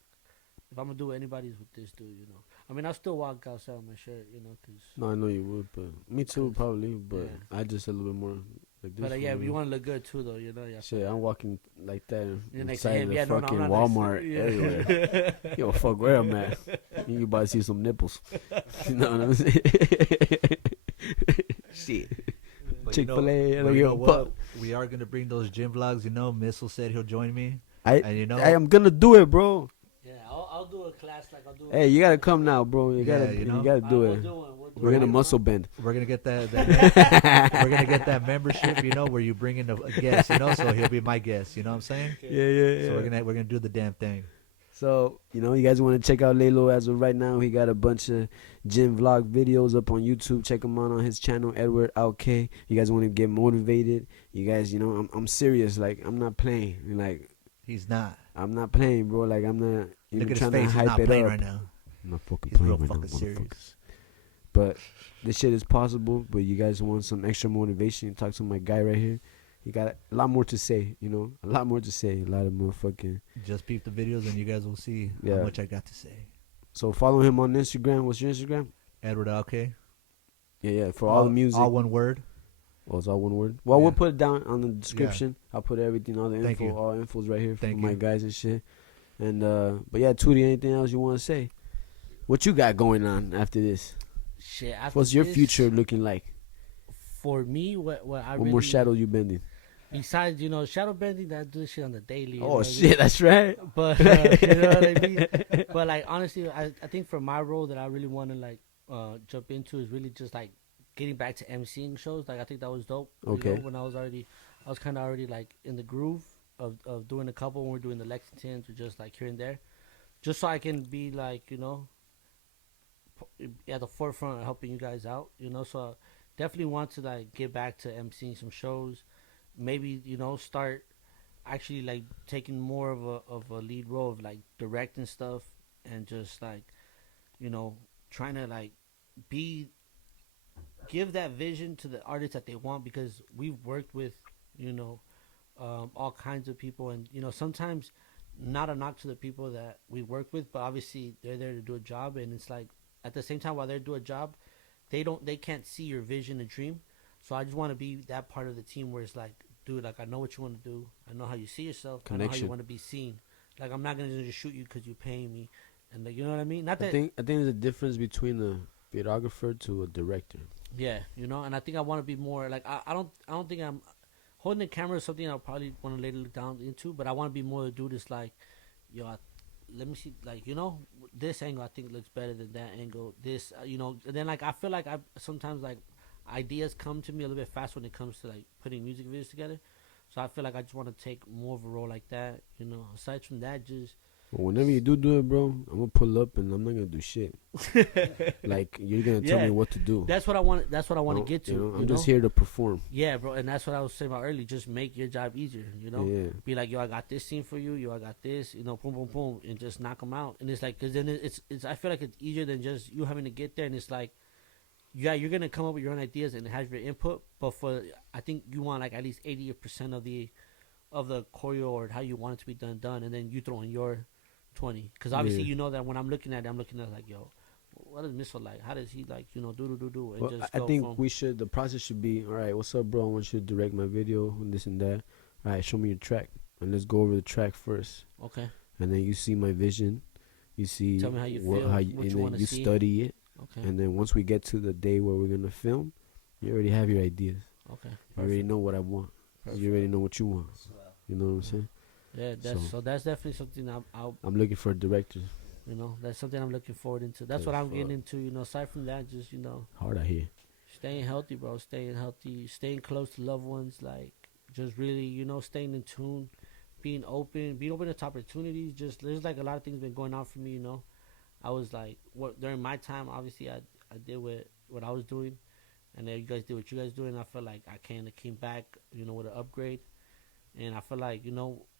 if I'm gonna do anybody's with this dude, you know. I mean, I'll still walk outside with my shirt, you know, because. No, I know you would, but me too, probably. But Yeah. I just a little bit more like this. But yeah, fool, if you want to look good too, though, you know, yeah. Shit, I'm walking like that You're next to inside him. the Yeah, no, fucking I'm not next to- Walmart yeah. everywhere. Yo, fuck where I'm at. You about to see some nipples. You know what I'm saying? Shit. But Chick-fil-A, I but don't you give know a what? fuck. We are gonna bring those gym vlogs. You know, Missile said he'll join me, I and you know, I am gonna do it, bro. Yeah, I'll do a class like I'll do. Hey, you gotta come now, bro. You Yeah, gotta you you, know? gotta do We'll it. do one. We'll do We're gonna one. muscle bend. we're gonna get that we're gonna get that membership. You know, where you bring in a guest. You know, so he'll be my guest. You know what I'm saying? Yeah, yeah, yeah. So we're gonna do the damn thing. So, you guys want to check out Laylow as of right now. He got a bunch of gym vlog videos up on YouTube. Check him out on his channel, Edward Alcay. You guys want to get motivated. You guys, I'm serious. Like, I'm not playing. Like, He's not. I'm not playing, bro. Like, I'm not even Look at his trying face. to He's hype not it playing up. right now. I'm not fucking He's playing real right now, fucking serious. motherfuckers. But this shit is possible. But you guys want some extra motivation, talk to my guy right here. He got a lot more to say, a lot more to say. A lot of motherfucking. Just peep the videos and you guys will see Yeah. how much I got to say. So follow him on Instagram. What's your Instagram? Edward Alcay. Yeah. For all the music. All one word. Oh, it's all one word. Well, Yeah. we'll put it down on the description. I'll put everything, all the Thank info, you. all info's right here for Thank my you. guys and shit. And but yeah, Tuddy, anything else you want to say? What you got going on after this? Shit. After What's your this, future looking like? For me? What I What really, more shadow you bending? besides shadow bending, I do this shit on the daily. Oh shit, that's right. But you know what I mean. But like honestly, I think for my role that I really want to like jump into is really just like getting back to emceeing shows. Like I think that was dope. Okay. When I was kind of already like in the groove of doing a couple when we're doing the Lexingtons or just like here and there, just so I can be like at the forefront of helping you guys out. So definitely want to like get back to emceeing some shows. Maybe start actually like taking more of a lead role of like directing stuff and just like trying to like give that vision to the artists that they want, because we've worked with all kinds of people, and sometimes not a knock to the people that we work with, but obviously they're there to do a job, and it's like at the same time while they're doing a job, they can't see your vision and dream. So I just want to be that part of the team where it's like, dude, like I know what you want to do, I know how you see yourself, I know how you want to be seen. Like I'm not gonna just shoot you because you're paying me, and like, you know what I mean. Not that I think there's a difference between a videographer to a director. yeah, and I think I want to be more like I don't think I'm holding the camera is something I'll probably want to later look down into, but I want to be more the dude that's like, let me see, like this angle I think looks better than that angle. This and then like I feel like I sometimes like ideas come to me a little bit fast when it comes to like putting music videos together. So I feel like I just want to take more of a role like that. Aside from that, just Well, whenever you do it, bro, I'm gonna pull up and I'm not gonna do shit. Like you're gonna tell Yeah. me what to do. that's what I want. That's what I want to get to. I'm just here to perform. Yeah, bro, and that's what I was saying about earlier. Just make your job easier. Yeah. Be like, I got this scene for you. I got this. Boom, boom, boom, and just knock them out. And it's like, cause then it's. I feel like it's easier than just you having to get there. And it's like, yeah, you're gonna come up with your own ideas and have your input. But I think you want like at least 80% of the choreo or how you want it to be done, and then you throw in your 20. Because obviously Yeah. That when I'm looking at like, yo, what is Missle like? How does he like do? And Well, just I go think from, the process should be, all right, what's up, bro? I want you to direct my video and this and that. All right, show me your track. And let's go over the track first. okay. And then you see my vision. You see Tell me how you feel, what what and you then wanna you see. study it. Okay. And then once we get to the day where we're going to film, you already have your ideas. Okay. You already know what I want. You already know what you want. You know what I'm saying? Yeah, so that's definitely something I'm looking for a director. that's something I'm looking forward into. That's what I'm getting into. Aside from that, just Hard out here. staying healthy, bro. Staying healthy, staying close to loved ones. Like just really, staying in tune, being open to opportunities. Just there's like a lot of things been going on for me. I was like, during my time, obviously I did what I was doing, and then you guys did what you guys doing. I feel like I kind of came back, with an upgrade, and I feel like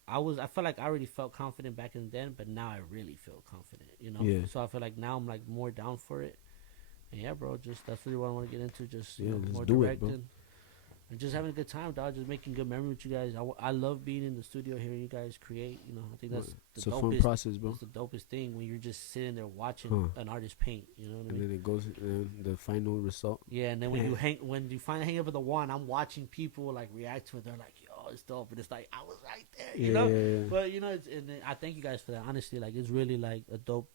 I felt like I already felt confident back in then, but now I really feel confident, Yeah. So I feel like now I'm like more down for it. And yeah, bro, just that's really what I want to get into. Just let's more do it, bro. directing and just having a good time, dog. Just making good memories with you guys. I love being in the studio hearing you guys create. I think that's It's the a fun dopest. process, bro. It's the dopest thing when you're just sitting there watching Huh. an artist paint. You know what I And mean? then it goes, the final result. Yeah, and then when you finally hang up with the wand, I'm watching people like react to it. They're like, "Yo, it's dope," and it's like I was right there, you know. Yeah. But and I thank you guys for that. Honestly, like it's really like a dope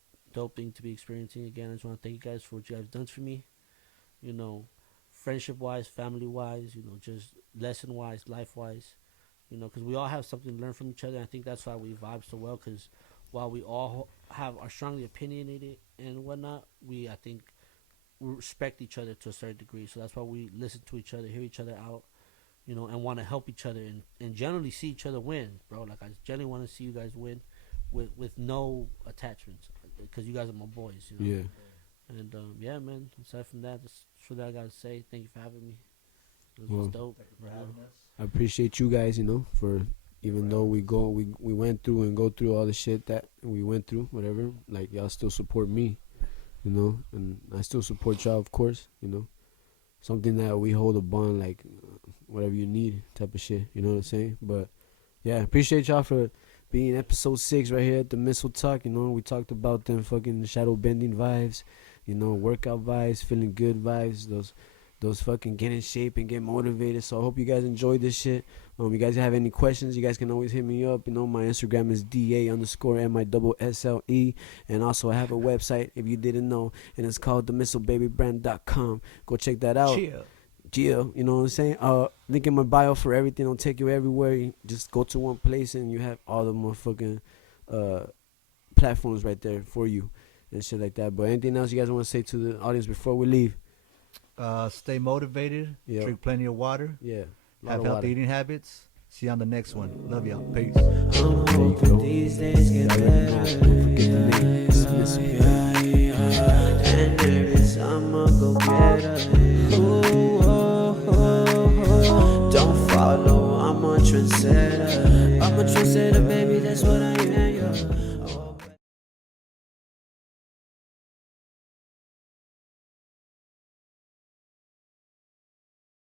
thing to be experiencing again. I just want to thank you guys for what you guys done for me. Friendship wise, family wise, just lesson wise, life wise. Because we all have something to learn from each other. And I think that's why we vibe so well. Because while we all are strongly opinionated and whatnot, I think we respect each other to a certain degree. So that's why we listen to each other, hear each other out, and want to help each other and generally see each other win, bro. Like I generally want to see you guys win. with no attachments, because you guys are my boys. You know? Yeah. And yeah, man. Aside from that, that's what I gotta say. Thank you for having me. It was Well, dope. You know? I appreciate you guys, you know, for even though we went through and go through all the shit that we went through, whatever. Like y'all still support me, you know, and I still support y'all, of course, you know. Something that we hold a bond, like whatever you need, type of shit. You know what I'm saying? But yeah, appreciate y'all for being episode 6 right here at the Missile Talk. You know, we talked about them fucking shadow bending vibes, you know, workout vibes, feeling good vibes, those fucking get in shape and get motivated. So I hope you guys enjoyed this shit. You guys have any questions, you guys can always hit me up. You know, my Instagram is DA_MISSLE. And also I have a website, if you didn't know, and it's called themisslebabybrand.com. Go check that out. Gio, you know what I'm saying? Link in my bio for everything. It'll take you everywhere. You just go to one place and you have all the motherfucking platforms right there for you and shit like that. But anything else you guys want to say to the audience before we leave? Stay motivated. Yep. Drink plenty of water. Yeah. Have healthy eating habits. See you on the next one. Love y'all. Peace. There you go. These days get Y'all already know. Don't forget the name. It's Missile. and every summer go get her. Ooh, oh, oh, oh. Don't follow, I'm a trendsetter. I'm a trendsetter, baby.